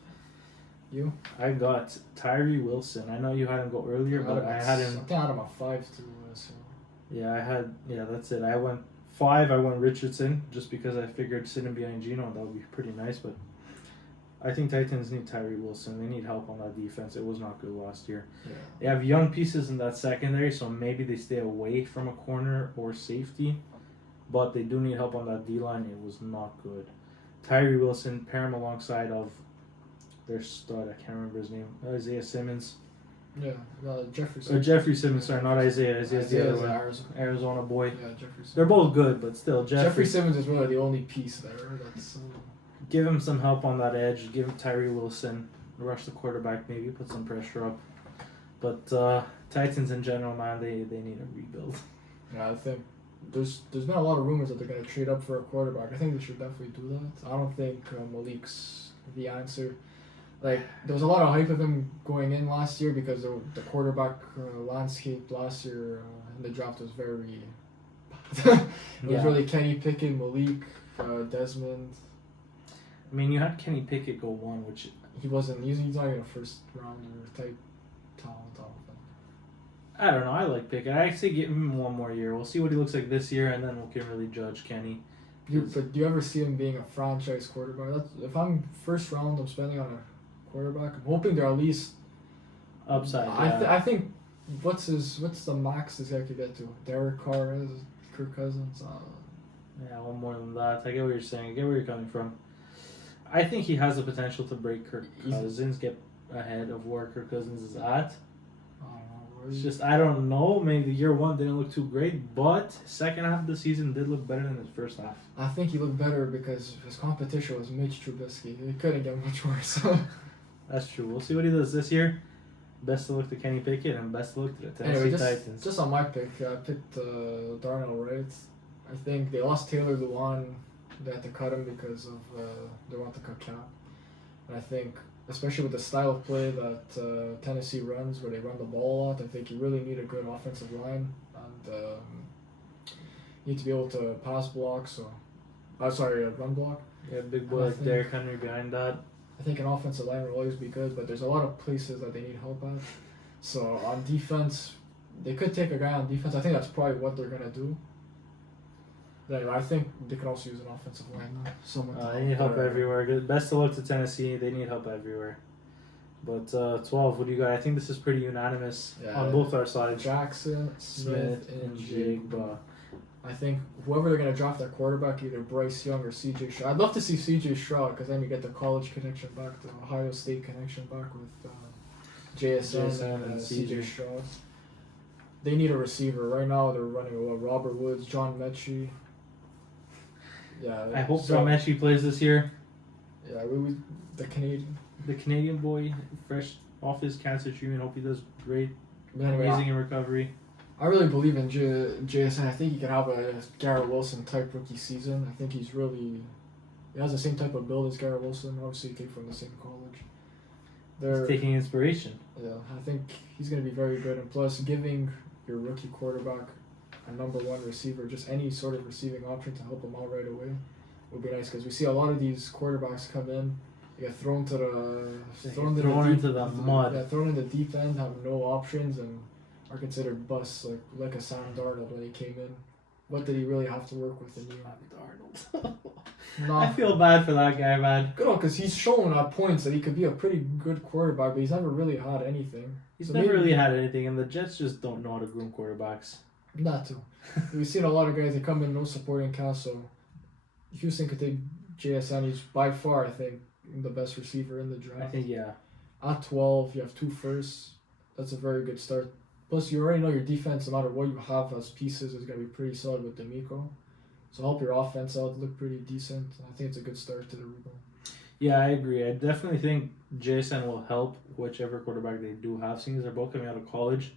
You? I got Tyree Wilson. I know you had him go earlier, but I had him. I think I had him at 5 too. So. Yeah, that's it. I went 5. I went Richardson just because I figured sitting behind Gino that would be pretty nice. But I think Titans need Tyree Wilson. They need help on that defense. It was not good last year. Yeah. They have young pieces in that secondary, so maybe they stay away from a corner or safety. But they do need help on that D-line. It was not good. Tyree Wilson, pair him alongside of their stud. I can't remember his name. Isaiah Simmons. Yeah, Jeffrey Or Simmons. Jeffrey Simmons, sorry, not Isaiah. Isaiah's the other one. Arizona boy. Yeah, Jeffrey Simmons. They're both good, but still, Jeffrey Simmons is really the only piece there. That's give him some help on that edge. Give him Tyree Wilson. Rush the quarterback, maybe put some pressure up. But Titans in general, man, they need a rebuild. Yeah, I think there's been a lot of rumors that they're going to trade up for a quarterback. I think they should definitely do that. I don't think Malik's the answer. Like, there was a lot of hype of him going in last year because the quarterback landscape last year in the draft was very bad. It was really Kenny Pickett, Malik, Desmond. I mean, you had Kenny Pickett go one, which he's not even a first rounder type talent. I don't know. I like Pickett. I actually give him one more year. We'll see what he looks like this year, and then we can really judge Kenny. But do you ever see him being a franchise quarterback? If I'm first round, I'm spending on a quarterback. I'm hoping they're at least upside. I think what's the max this guy could get to? Derek Carr is Kirk Cousins. Yeah, one more than that. I get what you're saying. I get where you're coming from. I think he has the potential to break Kirk Cousins, get ahead of where Kirk Cousins is at. It's just, I don't know. Maybe year one didn't look too great, but second half of the season did look better than his first half. I think he looked better because his competition was Mitch Trubisky. He couldn't get much worse. That's true. We'll see what he does this year. Best of luck to Kenny Pickett and best of luck to the Tennessee Titans. Just on my pick, I picked Darnell Wright. I think they lost Taylor Lewan. They had to cut him because of they want to cut cap. And I think, especially with the style of play that Tennessee runs, where they run the ball a lot, I think you really need a good offensive line, and you need to be able to pass block. Run block. Yeah, big boy like Derrick Henry behind that. I think an offensive line will always be good, but there's a lot of places that they need help at. So on defense, they could take a guy on defense. I think that's probably what they're gonna do. Anyway, I think they could also use an offensive line. They need help everywhere. Best of luck to Tennessee. They need help everywhere. But 12, what do you got? I think this is pretty unanimous on both our sides. Jackson, Smith, and Jigba. I think whoever they're going to draft at quarterback, either Bryce Young or C.J. Stroud. I'd love to see C.J. Stroud because then you get the college connection back, the Ohio State connection back with JSN and C.J. Stroud. They need a receiver. Right now they're running Robert Woods, John Mechie. Yeah, I hope John Mechie plays this year. Yeah, the Canadian boy, fresh off his cancer treatment. Hope he does great. Anyway, amazing in recovery. I really believe in JSN. I think he can have a Garrett Wilson type rookie season. I think he has the same type of build as Garrett Wilson. Obviously, he came from the same college. He's taking inspiration. Yeah, I think he's going to be very good. And plus, giving your rookie quarterback a number one receiver, just any sort of receiving option to help him out right away would be nice, because we see a lot of these quarterbacks come in, they get thrown into the mud. Yeah, thrown in the deep end, have no options, and are considered busts, like a Sam Darnold when he came in. What did he really have to work with in Sam Darnold? I feel bad for that guy, man. Good on, because he's shown at points that he could be a pretty good quarterback, but he's never really had anything. He's never really had anything, and the Jets just don't know how to groom quarterbacks. Not to. We've seen a lot of guys that come in no supporting cast, so Houston could take JSN. He's by far, I think, the best receiver in the draft. I think, yeah. At 12, you have 2 firsts. That's a very good start. Plus, you already know your defense, no matter what you have as pieces, is going to be pretty solid with D'Amico. So help your offense out, look pretty decent. I think it's a good start to the rebuild. Yeah, I agree. I definitely think JSN will help whichever quarterback they do have, seeing as they're both coming out of college.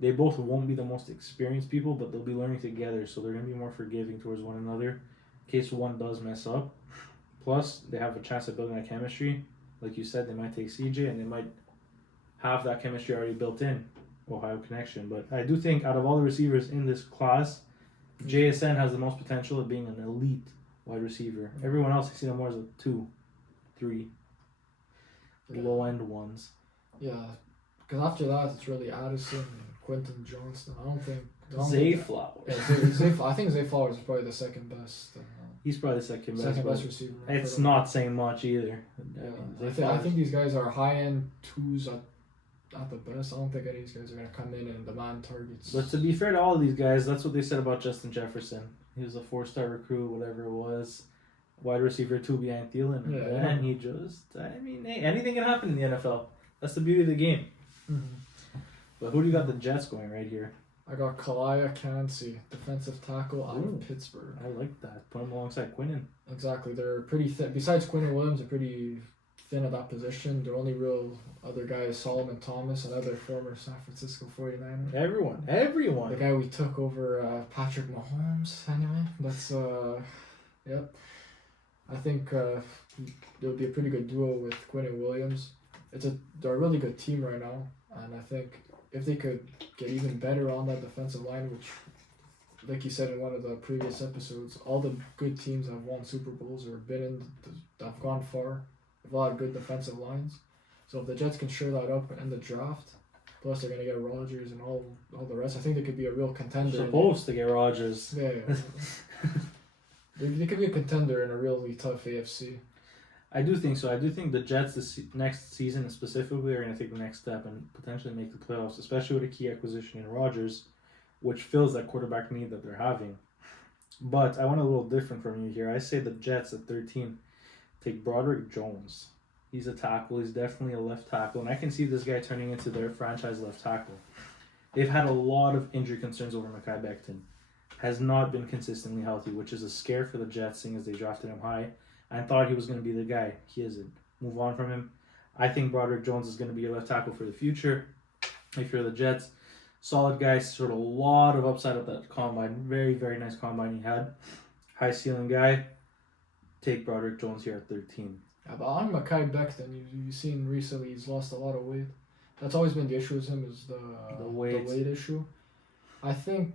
They both won't be the most experienced people, but they'll be learning together, so they're going to be more forgiving towards one another in case one does mess up. Plus, they have a chance of building that chemistry. Like you said, they might take CJ, and they might have that chemistry already built in, Ohio connection. But I do think out of all the receivers in this class, JSN has the most potential of being an elite wide receiver. Everyone else, I see them more as a 2, 3, low-end ones. Yeah, because after that, it's really Addison and Quentin Johnston. I don't think Zay Flowers. Yeah, I think Zay Flowers is probably the second best. He's probably the second best receiver. It's not saying much either. Yeah, I think these guys are high-end 2s at the best. I don't think any of these guys are going to come in and demand targets. But to be fair to all of these guys, that's what they said about Justin Jefferson. He was a 4-star recruit, whatever it was. Wide receiver 2 behind Thielen. And he just, hey, anything can happen in the NFL. That's the beauty of the game. Mm-hmm. But who do you got the Jets going right here? I got Kalaya Kansi, defensive tackle out Ooh. of Pittsburgh. I like that. Put him alongside Quinnen. Exactly. They're pretty thin. Besides Quinn and Williams, they're pretty thin at that position. Their only real other guy is Solomon Thomas, another former San Francisco 49er. Everyone. The guy we took over Patrick Mahomes, anyway. That's, yep. I think it'll be a pretty good duo with Quinn and Williams. They're a really good team right now, and I think if they could get even better on that defensive line, which, like you said in one of the previous episodes, all the good teams have won Super Bowls or have gone far. They've a lot of good defensive lines. So if the Jets can shore that up in the draft, plus they're gonna get Rodgers and all the rest, I think they could be a real contender. Supposed to get Rodgers. Yeah. They could be a contender in a really tough AFC. I do think so. I do think the Jets next season specifically are going to take the next step and potentially make the playoffs, especially with a key acquisition in Rodgers, which fills that quarterback need that they're having. But I want a little different from you here. I say the Jets at 13 take Broderick Jones. He's a tackle. He's definitely a left tackle, and I can see this guy turning into their franchise left tackle. They've had a lot of injury concerns over Mekhi Becton. Has not been consistently healthy, which is a scare for the Jets, seeing as they drafted him high. I thought he was going to be the guy. He isn't. Move on from him. I think Broderick Jones is going to be a left tackle for the future. If you're the Jets, solid guy, sort of a lot of upside at that combine. Very, very nice combine he had. High ceiling guy. Take Broderick Jones here at 13. Yeah, but on Mekhi Becton, you've seen recently he's lost a lot of weight. That's always been the issue with him, is the weight issue. I think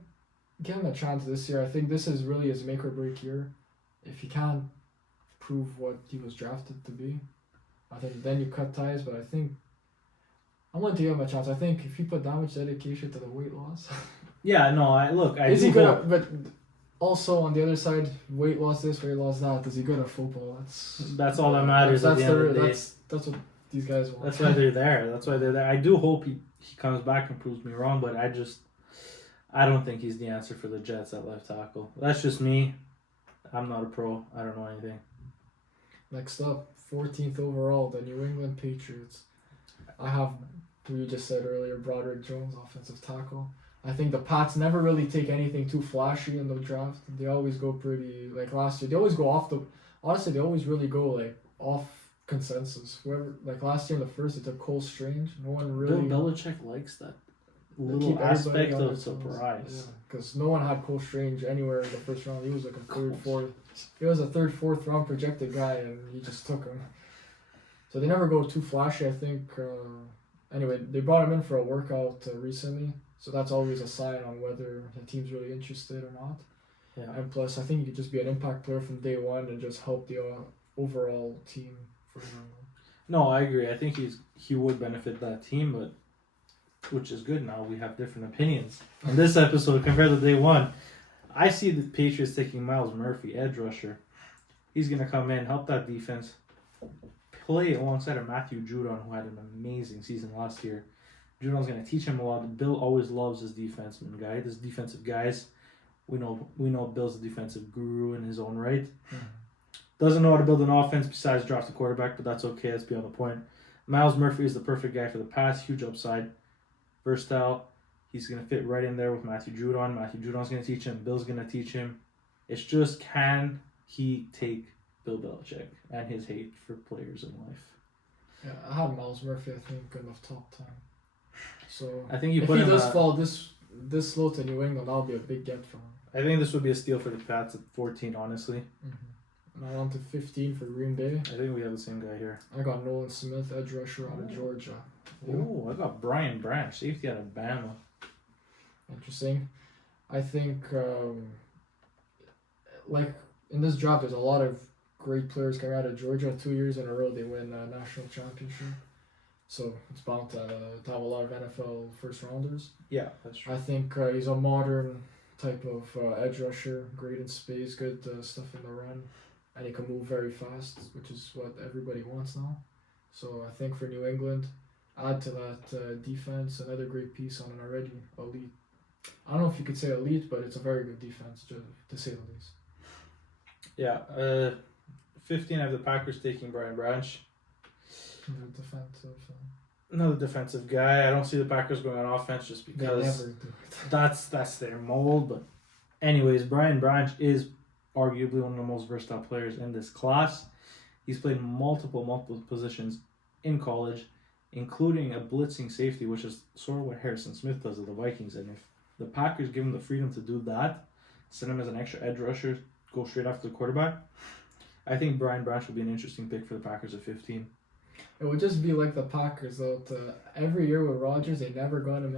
give him a chance this year. I think this is really his make or break year. If he can't prove what he was drafted to be, I think then you cut ties. But I think I'm going to give him a chance. I think if he put that much dedication to the weight loss. Yeah, no, is he good at, but also on the other side, weight loss this, weight loss that. Is he good at football? That's all that matters at the end of the day. That's what these guys want. That's why they're there. I do hope he comes back and proves me wrong, but I don't think he's the answer for the Jets at left tackle. That's just me. I'm not a pro. I don't know anything. Next up, 14th overall, the New England Patriots. I have, who you just said earlier, Broderick Jones, offensive tackle. I think the Pats never really take anything too flashy in the draft. They always go pretty, like last year, they always go off honestly, they always really go like off consensus. Whoever, like last year in the first, it took Cole Strange. No one really. Bill Belichick likes that little aspect of surprise. Yeah, because no one had Cole Strange anywhere in the first round. He was like a third, fourth. He was a third, fourth round projected guy, and he just took him. So they never go too flashy, I think. Anyway, they brought him in for a workout recently, so that's always a sign on whether the team's really interested or not. Yeah. And plus, I think he could just be an impact player from day one and just help the overall team. No, I agree. I think he would benefit that team, but which is good now. We have different opinions on this episode compared to day one. I see the Patriots taking Myles Murphy, edge rusher. He's going to come in, help that defense, play alongside of Matthew Judon, who had an amazing season last year. Judon's going to teach him a lot. Bill always loves his defensive guys. We know Bill's a defensive guru in his own right. Mm-hmm. Doesn't know how to build an offense besides draft a quarterback, but that's okay. That's beyond the point. Myles Murphy is the perfect guy for the pass. Huge upside. Versatile. He's going to fit right in there with Matthew Judon. Matthew Judon's going to teach him. Bill's going to teach him. It's just, can he take Bill Belichick and his hate for players in life? Yeah, I had Myles Murphy, I think, in the top 10. So I think if he does fall this low to New England, that'll be a big get for him. I think this would be a steal for the Pats at 14, honestly. Mm-hmm. Now on to 15 for Green Bay. I think we have the same guy here. I got Nolan Smith, edge rusher out of Georgia. Oh, I got Brian Branch, safety out of Bama. Interesting. I think, like, in this draft, there's a lot of great players coming out of Georgia. 2 years in a row, they win a national championship. So it's bound to have a lot of NFL first-rounders. Yeah, that's true. I think he's a modern type of edge rusher, great in space, good stuff in the run, and he can move very fast, which is what everybody wants now. So I think for New England, add to that defense, another great piece on an already elite. I don't know if you could say elite, but it's a very good defense, to say the least. Yeah, 15 I have the Packers taking Brian Branch. The defensive. another defensive guy. I don't see the Packers going on offense just They because never do it. that's their mold. But anyways, Brian Branch is arguably one of the most versatile players in this class. He's played multiple positions in college, including a blitzing safety, which is sort of what Harrison Smith does at the Vikings. And if the Packers give him the freedom to do that, send him as an extra edge rusher, go straight after the quarterback, I think Brian Branch will be an interesting pick for the Packers at 15. It would just be like the Packers though. Every year with Rodgers, they never got him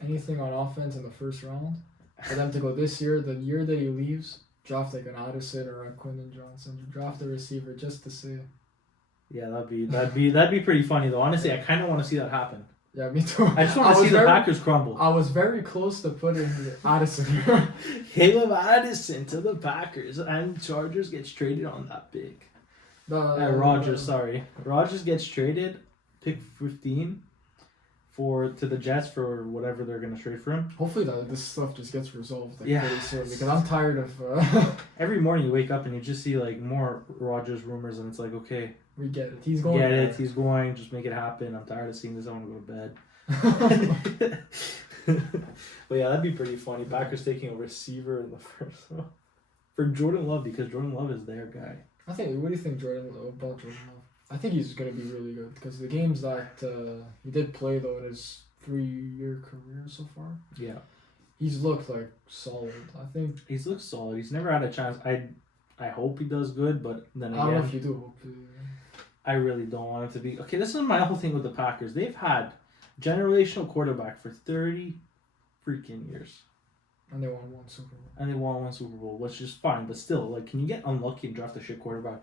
anything on offense in the first round. For them to go this year, the year that he leaves, draft like an Addison or a Quinton Johnson, draft a receiver just to see. Yeah, that'd be pretty funny though. Honestly, I kind of want to see that happen. Yeah, me too. I just want to see the Packers crumble. I was very close to putting Addison. Caleb Addison to the Packers, and Chargers gets traded on that pick. Rodgers gets traded, pick 15, to the Jets for whatever they're gonna trade for him. Hopefully this stuff just gets resolved pretty soon because I'm tired of. Every morning you wake up and you just see like more Rodgers rumors, and it's like, okay, we get it. He's going. He's going. Just make it happen. I'm tired of seeing this. I want to go to bed. But yeah, that'd be pretty funny. Packers taking a receiver in the first one for Jordan Love because Jordan Love is their guy. What do you think about Jordan Love? I think he's going to be really good because the games that he did play though in his 3-year career so far. Yeah, he's looked like solid. I think he's looked solid. He's never had a chance. I hope he does good, but then again, I don't know if you do hope. I really don't want him to be. Okay, this is my whole thing with the Packers. They've had generational quarterback for 30 freaking years. And they won one Super Bowl. Which is fine, but still, like, can you get unlucky and draft a shit quarterback?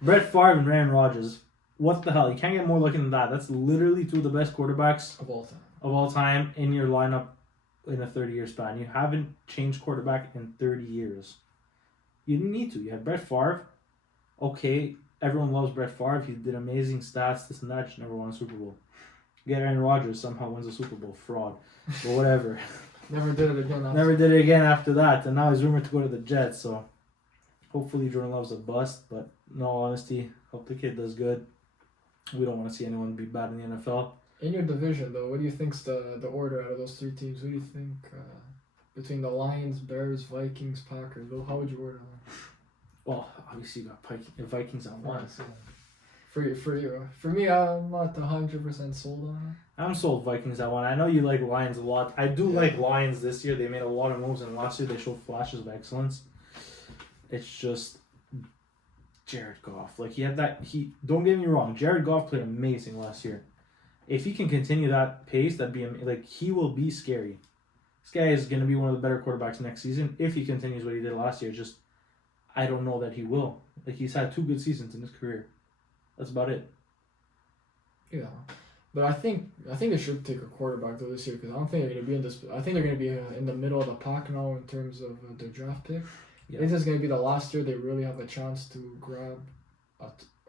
Brett Favre and Aaron Rodgers. What the hell? You can't get more lucky than that. That's literally two of the best quarterbacks of all time in your lineup in a 30-year span. You haven't changed quarterback in 30 years. You didn't need to. You had Brett Favre. Okay, everyone loves Brett Favre. He did amazing stats, this and that. Just never won a Super Bowl. Get Aaron Rodgers, somehow wins a Super Bowl. Fraud. But whatever. Never did it again after that. And now he's rumored to go to the Jets. So hopefully Jordan Love's a bust. But in all honesty, hope the kid does good. We don't want to see anyone be bad in the NFL. In your division, though, what do you think's the order out of those three teams? Who do you think between the Lions, Bears, Vikings, Packers? How would you order them? Well, obviously you got Vikings on one. For me, I'm not 100% sold on it. I'm sold Vikings at one. I know you like Lions a lot. I do like Lions this year. They made a lot of moves, and last year they showed flashes of excellence. It's just Jared Goff. Like, don't get me wrong, Jared Goff played amazing last year. If he can continue that pace, he will be scary. This guy is going to be one of the better quarterbacks next season if he continues what he did last year. Just, I don't know that he will. Like, he's had 2 good seasons in his career. That's about it. Yeah, but I think they should take a quarterback though this year because I don't think they're going to be in this. I think they're going to be in the middle of the pack now in terms of their draft pick. Yeah. This is going to be the last year they really have a chance to grab.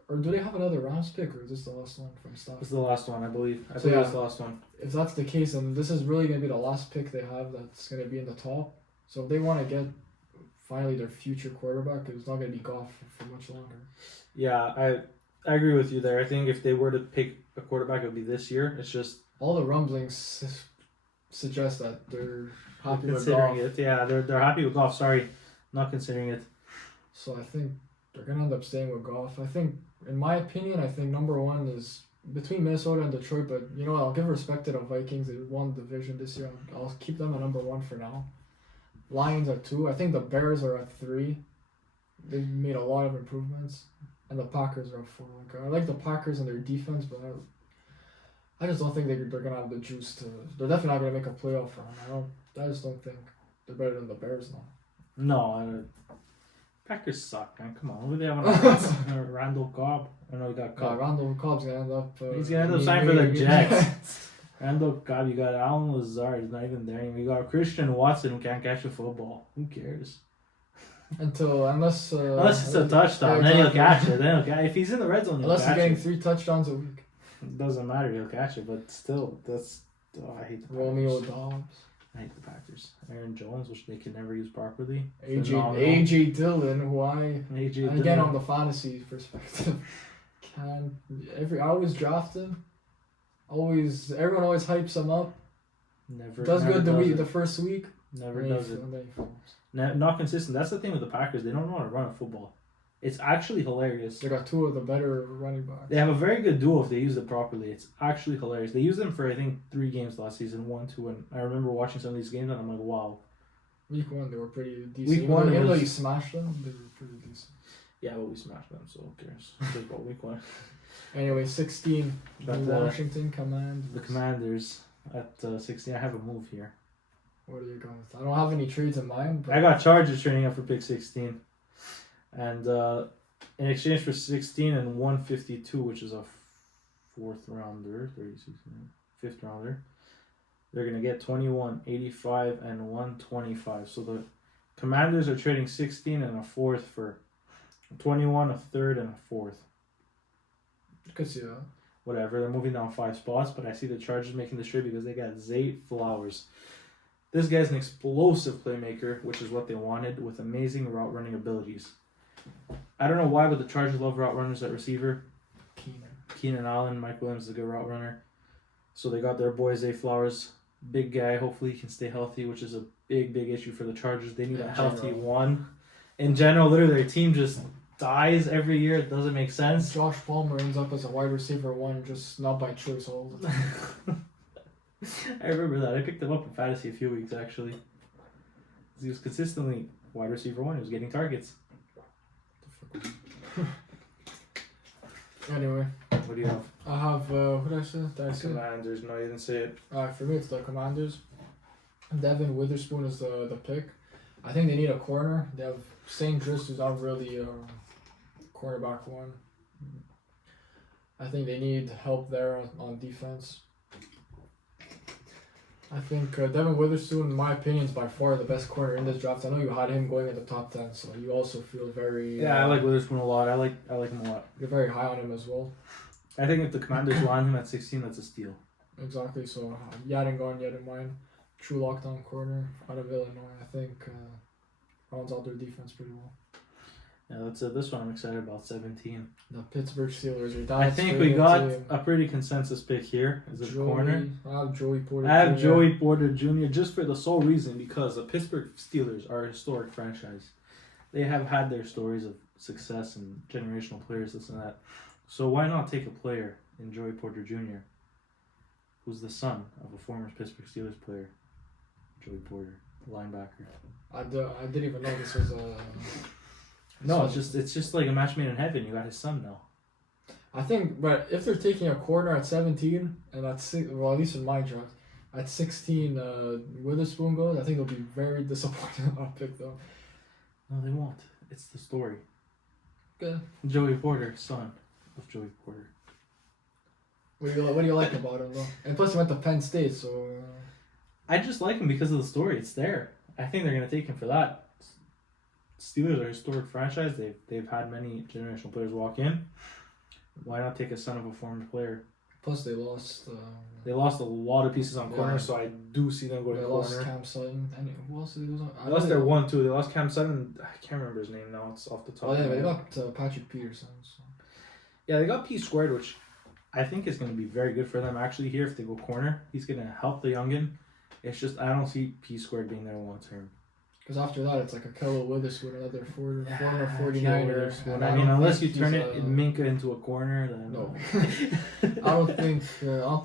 Or do they have another Rams pick, or is this the last one from Stafford? It's the last one, I believe. I believe it's the last one. If that's the case, then this is really going to be the last pick they have that's going to be in the top. So if they want to get finally their future quarterback, it's not going to be Goff for much longer. Yeah, I agree with you there. I think if they were to pick a quarterback, it would be this year. It's just all the rumblings suggest that they're happy with Goff. It. Yeah, they're happy with Goff. Sorry, not considering it. So I think they're gonna end up staying with Goff. I think, in my opinion, number one is between Minnesota and Detroit. But I'll give respect to the Vikings. They won the division this year. I'll keep them at number 1 for now. Lions at 2. I think the Bears are at 3. They've made a lot of improvements. And the Packers are 4. I like the Packers and their defense, but I just don't think they're gonna have the juice to. They're definitely not gonna make a playoff run. I just don't think they're better than the Bears now. No, Packers suck, man. Come on, who do they have? Randall Cobb. I know you got Cobb. Randall Cobb's gonna end up. He's gonna end up signing for the Jets. Randall Cobb. You got Alan Lazard. He's not even there. You got Christian Watson who can't catch a football. Who cares? Unless it's a touchdown, then he'll catch it. If he's in the red zone, unless he's getting 3 touchdowns a week, it doesn't matter. He'll catch it, but still, I hate the Packers. Romeo Dobbs. I hate the Packers. Aaron Jones, which they can never use properly. AJ Dillon, again on the fantasy perspective, I always draft him, Everyone always hypes him up. Never Does never good does the it. first week. Never and then does he- it. and then he falls. Not consistent. That's the thing with the Packers. They don't know how to run a football. It's actually hilarious. They got two of the better running backs. They have a very good duo if they use it properly. It's actually hilarious. They used them for I think 3 games last season, 1, 2, and I remember watching some of these games and I'm like, wow. Week 1 they were pretty decent. Week 1 even though was- you smashed them, they were pretty decent. Yeah, but we smashed them, so who cares? Just about week 1. Anyway, 16. But, The Washington Commanders. The Commanders at 16. I have a move here. What are you going with? I don't have any trades in mind. But I got Chargers trading up for pick 16. And in exchange for 16 and 152, which is a 4th rounder, 36, 5th rounder, they're going to get 21, 85, and 125. So the Commanders are trading 16 and a 4th for 21, a 3rd, and a 4th. you could see that. Whatever, they're moving down 5 spots, but I see the Chargers making this trade because they got Zay Flowers. This guy's an explosive playmaker, which is what they wanted, with amazing route running abilities. I don't know why, but the Chargers love route runners at receiver. Keenan Allen, Mike Williams is a good route runner. So they got their boy Zay Flowers, big guy. Hopefully he can stay healthy, which is a big issue for the Chargers. They need a healthy one. In general, literally their team just dies every year. It doesn't make sense. Josh Palmer ends up as a wide receiver 1, just not by choice all the time. I remember that. I picked him up in fantasy a few weeks actually. He was consistently wide receiver 1. He was getting targets. Anyway, What do you have? I have what did I say? Did I say? Commanders. No, you didn't say it. For me, it's the Commanders. Devin Witherspoon is the pick. I think they need a corner. They have St. Just, who's not really a cornerback 1. I think they need help there on defense. I think Devin Witherspoon, in my opinion, is by far the best corner in this draft. I know you had him going in the top 10, so you also feel very... Yeah, I like Witherspoon a lot. I like him a lot. You're very high on him as well. I think if the Commanders land him at 16, that's a steal. Exactly, so Yadingon, Yadimine, true lockdown corner out of Illinois, I think rounds out their defense pretty well. Yeah, that's it. This one I'm excited about, 17. The Pittsburgh Steelers are down. I think we got a pretty consensus pick here as a corner. I have Joey Porter. I have Jr. Joey Porter Jr. just for the sole reason because the Pittsburgh Steelers are a historic franchise. They have had their stories of success and generational players, this and that. So why not take a player in Joey Porter Jr., who's the son of a former Pittsburgh Steelers player, Joey Porter, linebacker. I didn't even know this was a... No, it's just like a match made in heaven. You got his son now. I think, but if they're taking a corner at 17, and at well, at least in my draft, at 16, Witherspoon goes, I think they'll be very disappointed on a pick, though. No, they won't. It's the story. Good. Joey Porter, son of Joey Porter. What do you like about him, though? And plus, he went to Penn State, so... I just like him because of the story. It's there. I think they're gonna take him for that. Steelers are a historic franchise. They've had many generational players walk in. Why not take a son of a former player? Plus, they lost... They lost a lot of pieces on corner, so I do see them going they corner. lost Cam Sutton. And who else did they lose on? They lost their 1-2. They lost Cam Sutton. I can't remember his name now. It's off the top. Oh, yeah, of my they head. got Patrick Peterson. So. Yeah, they got P squared, which I think is going to be very good for them actually here if they go corner. He's going to help the youngin. It's just I don't see P squared being there long term. Because after that, it's like a Kello Witherspoon, another former 49er. Well, I mean, unless you turn it Minka into a corner, then no. I don't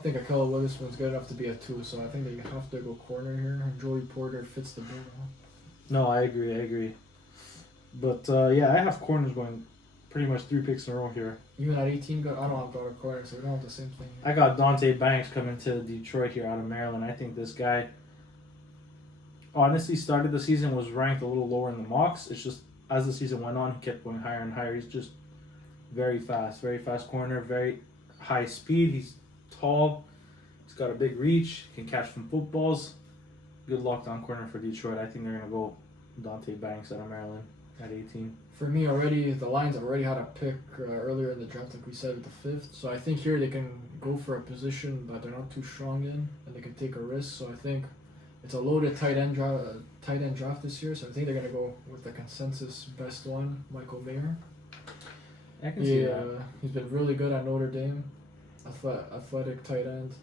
think a Kello Witherspoon's good enough to be a 2. So I think they have to go corner here. And Joey Porter fits the bill. No, I agree. But yeah, I have corners going pretty much 3 picks in a row here. Even at 18, I don't have got a corner, so we don't have the same thing. I got Dante Banks coming to Detroit here out of Maryland. I think this guy honestly started the season, was ranked a little lower in the mocks. It's just as the season went on, he kept going higher and higher. He's just very fast corner, very high speed. He's tall. He's got a big reach. Can catch from footballs. Good lockdown corner for Detroit. I think they're going to go Dante Banks out of Maryland at 18. For me, already the Lions have already had a pick earlier in the draft, like we said, at the 5th. So I think here they can go for a position that they're not too strong in, and they can take a risk. So I think it's a loaded tight end draft this year. So I think they're gonna go with the consensus best one, Michael Mayer. I can see that. He's been really good at Notre Dame. athletic tight end.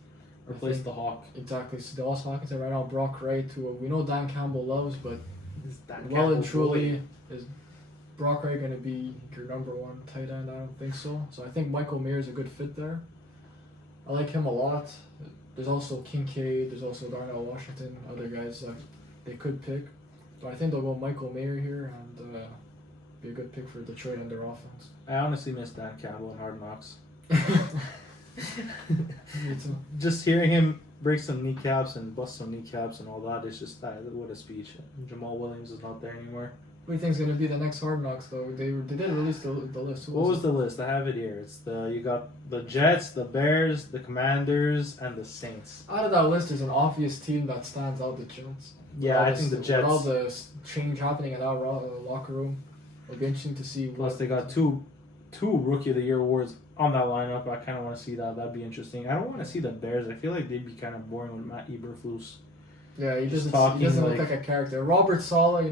Replace the Hawk. Exactly. So Dallas Hawkins right now, Brock Wright, who we know Dan Campbell loves, but Dan well and Campbell truly, is Brock Wright going to be your number one tight end? I don't think so. So I think Michael Mayer is a good fit there. I like him a lot. There's also Kincaid. There's also Darnell Washington. Other guys that they could pick. So I think they'll go Michael Mayer here and be a good pick for Detroit and their offense. I honestly miss Dan Campbell in Hard Knocks. Me too. Just hearing him break some kneecaps and bust some kneecaps and all that, it's just what a speech. Jamal Williams is not there anymore. What do you think is going to be the next Hard Knocks though? They didn't release the list. What was the list? I have it here. It's you got the Jets, the Bears, the Commanders, and the Saints. Out of that list, there's an obvious team that stands out. The Jets. Yeah, I think the Jets. With all the change happening in that locker room, it'll be interesting to see. Plus, they got two Rookie of the Year awards on that lineup. I kind of want to see that. That'd be interesting. I don't want to see the Bears. I feel like they'd be kind of boring with Matt Eberflus. Yeah, he doesn't look like a character. Robert Saleh,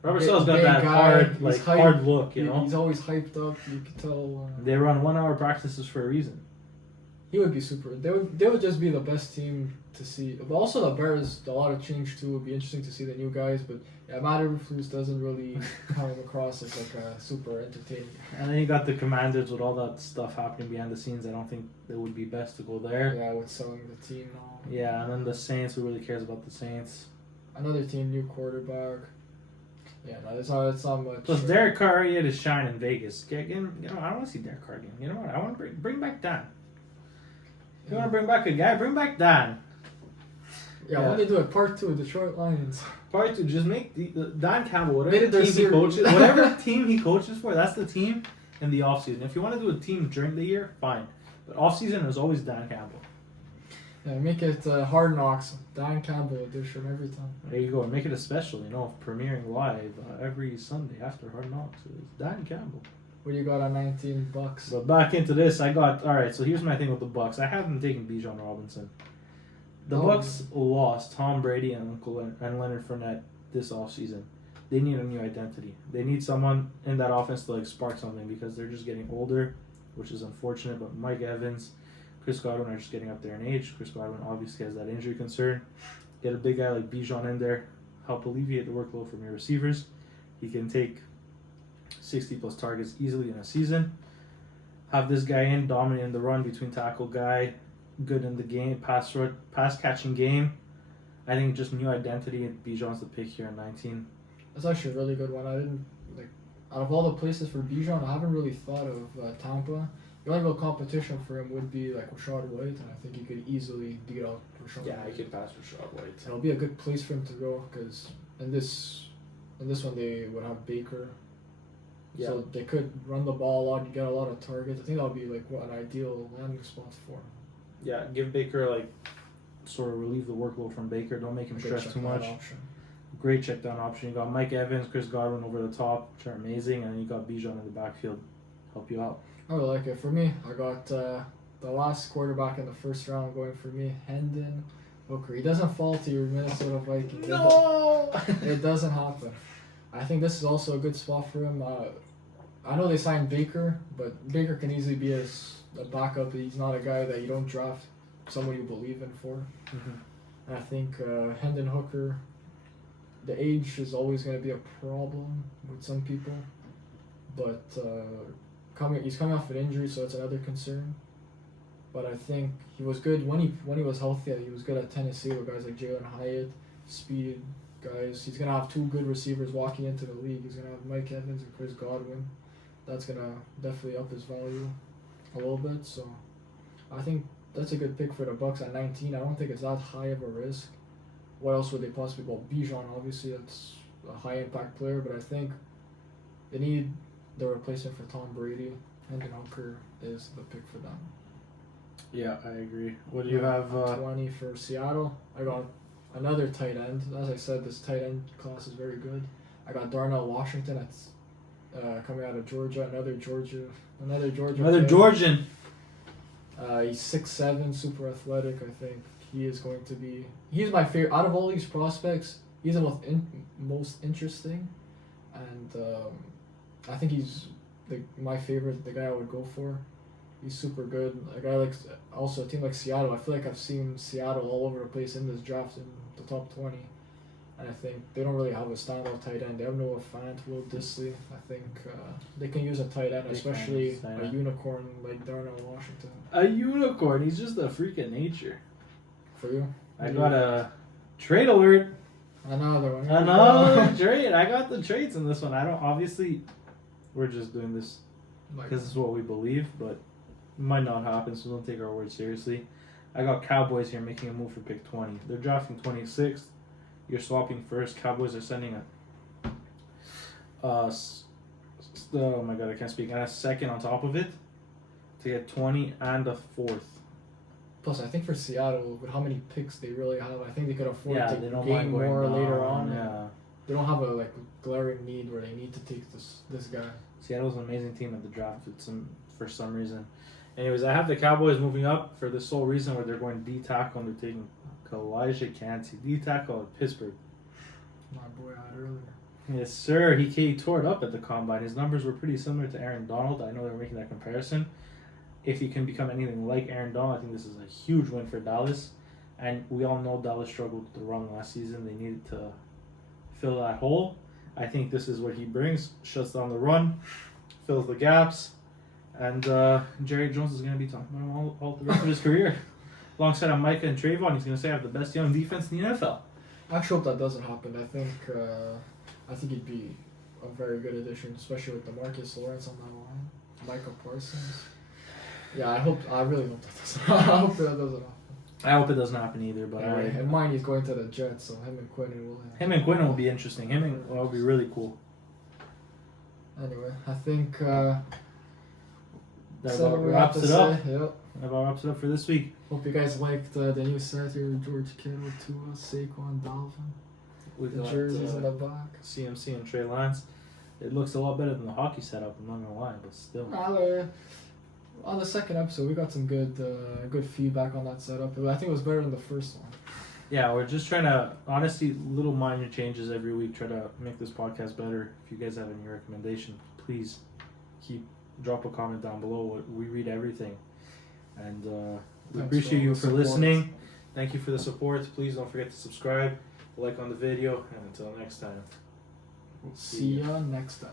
Robert Saleh's got that guy, hard look, He's always hyped up. You can tell. They run 1 hour practices for a reason. He would be super. They would just be the best team to see. But also the Bears, a lot of change too. It would be interesting to see the new guys. But yeah, Matt Eberflus doesn't really come across as like a super entertaining. And then you got the Commanders with all that stuff happening behind the scenes. I don't think it would be best to go there. Yeah, with selling the team and all. Yeah, and then the Saints. Who really cares about the Saints? Another team, new quarterback. Yeah, no, it's not much. Plus, Derek Carr already had his shine in Vegas. I don't want to see Derek Carr again. You know what? I want to bring back Dan. If you want to bring back a guy, bring back Dan. Yeah, when they do it, part 2, Detroit Lions. Part 2, just make the Dan Campbell, whatever team he coaches for, that's the team in the offseason. If you want to do a team during the year, fine. But offseason is always Dan Campbell. Yeah, make it Hard Knocks, Dan Campbell edition every time. There you go. Make it a special, premiering live every Sunday after Hard Knocks. It's Dan Campbell. What do you got on $19? But back into this, alright, so here's my thing with the Bucks. I haven't taken Bijan Robinson. The Bucks lost Tom Brady and Leonard Fournette this offseason. They need a new identity. They need someone in that offense to spark something because they're just getting older, which is unfortunate. But Mike Evans, Chris Godwin are just getting up there in age. Chris Godwin obviously has that injury concern. Get a big guy like Bijan in there, help alleviate the workload from your receivers. He can take 60-plus targets easily in a season. Have this guy in, dominating the run between tackle guy, good in the game, pass catching game. I think just new identity, and Bijan's the pick here at 19. That's actually a really good one. I didn't out of all the places for Bijan, I haven't really thought of Tampa. The only real competition for him would be Rashad White, and I think he could easily beat out Rashad White. Yeah, he could pass Rashad White. It'll be a good place for him to go because in this one they would have Baker. Yeah. So they could run the ball a lot and get a lot of targets. I think that would be an ideal landing spot for him. Yeah, give Baker sort of relieve the workload from Baker. Don't make him stress too much. Great check down option. You got Mike Evans, Chris Godwin over the top, which are amazing, and then you got Bijan in the backfield, help you out. I really like it. For me, I got the last quarterback in the first round going for me, Hendon Hooker. He doesn't fall to your Minnesota Vikings. No, it doesn't happen. I think this is also a good spot for him. I know they signed Baker, but Baker can easily be a backup. He's not a guy that you don't draft someone you believe in for. Mm-hmm. And I think Hendon Hooker, the age is always going to be a problem with some people, but he's coming off an injury, so it's another concern. But I think he was good when he was healthy. He was good at Tennessee with guys like Jalen Hyatt, speed guys. He's going to have two good receivers walking into the league. He's going to have Mike Evans and Chris Godwin. That's going to definitely up his value a little bit. So I think that's a good pick for the Bucks at 19. I don't think it's that high of a risk. What else would they possibly... Well, Bijan, obviously, that's a high-impact player, but I think they need the replacement for Tom Brady. Hendon Hooker is the pick for them. Yeah, I agree. What do you have? 20 for Seattle. I got another tight end. As I said, this tight end class is very good. I got Darnell Washington. That's coming out of Georgia. Another Georgian. Georgian. He's 6'7", super athletic. I think he is going to be. He's my favorite out of all these prospects. He's the most interesting, and I think he's my favorite. The guy I would go for. He's super good. Like I like also a team like Seattle. I feel like I've seen Seattle all over the place in this draft in the top 20. And I think they don't really have a standout tight end. They have Noah Fant, Will Dissly. I think they can use a tight end, especially a unicorn like Darnell Washington. A unicorn. He's just a freak of nature. For you? I got a trade alert. Another one. Another trade. I got the trades in this one. I don't. Obviously, we're just doing this because it's what we believe, but it might not happen, so don't take our word seriously. I got Cowboys here making a move for pick 20. They're drafting 26th. You're swapping first. Cowboys are sending oh my god, I can't speak. And a second on top of it to get 20 and a fourth. Plus, I think for Seattle, with how many picks they really have, I think they could afford to they don't gain more later on. Yeah. They don't have a glaring need where they need to take this guy. Seattle's an amazing team at the draft for some reason. Anyways, I have the Cowboys moving up for the sole reason where they're going D tackle and they're taking Kalijah Kancey, D tackle at Pittsburgh. My boy had earlier. Yes, sir. He tore it up at the combine. His numbers were pretty similar to Aaron Donald. I know they were making that comparison. If he can become anything like Aaron Donald, I think this is a huge win for Dallas. And we all know Dallas struggled with the run last season. They needed to fill that hole. I think this is what he brings. Shuts down the run, fills the gaps, and Jerry Jones is going to be talking about him all the rest of his career. Alongside of Micah and Trayvon, he's going to say I have the best young defense in the NFL. I actually hope that doesn't happen. I think he'd be a very good addition, especially with DeMarcus Lawrence on that line. Micah Parsons. Yeah, I really hope that doesn't happen. I hope that doesn't happen. I hope it doesn't happen either, but in mind he's going to the Jets, so him and Quinnen will be interesting. Will be really cool. Anyway, I think that about wraps it up. Yep. That about wraps it up for this week. Hope you guys liked the new set here with George Kittle, Tua, Saquon, Dalvin. With the jerseys in the back. CMC and Trey Lance. It looks a lot better than the hockey setup, I'm not going to lie, but still. On the second episode, we got some good feedback on that setup. I think it was better than the first one. Yeah, we're just trying to, honestly, little minor changes every week, try to make this podcast better. If you guys have any recommendation, please drop a comment down below. We read everything. And we appreciate you for listening. Thank you for the support. Please don't forget to subscribe, like on the video, and until next time. See ya next time.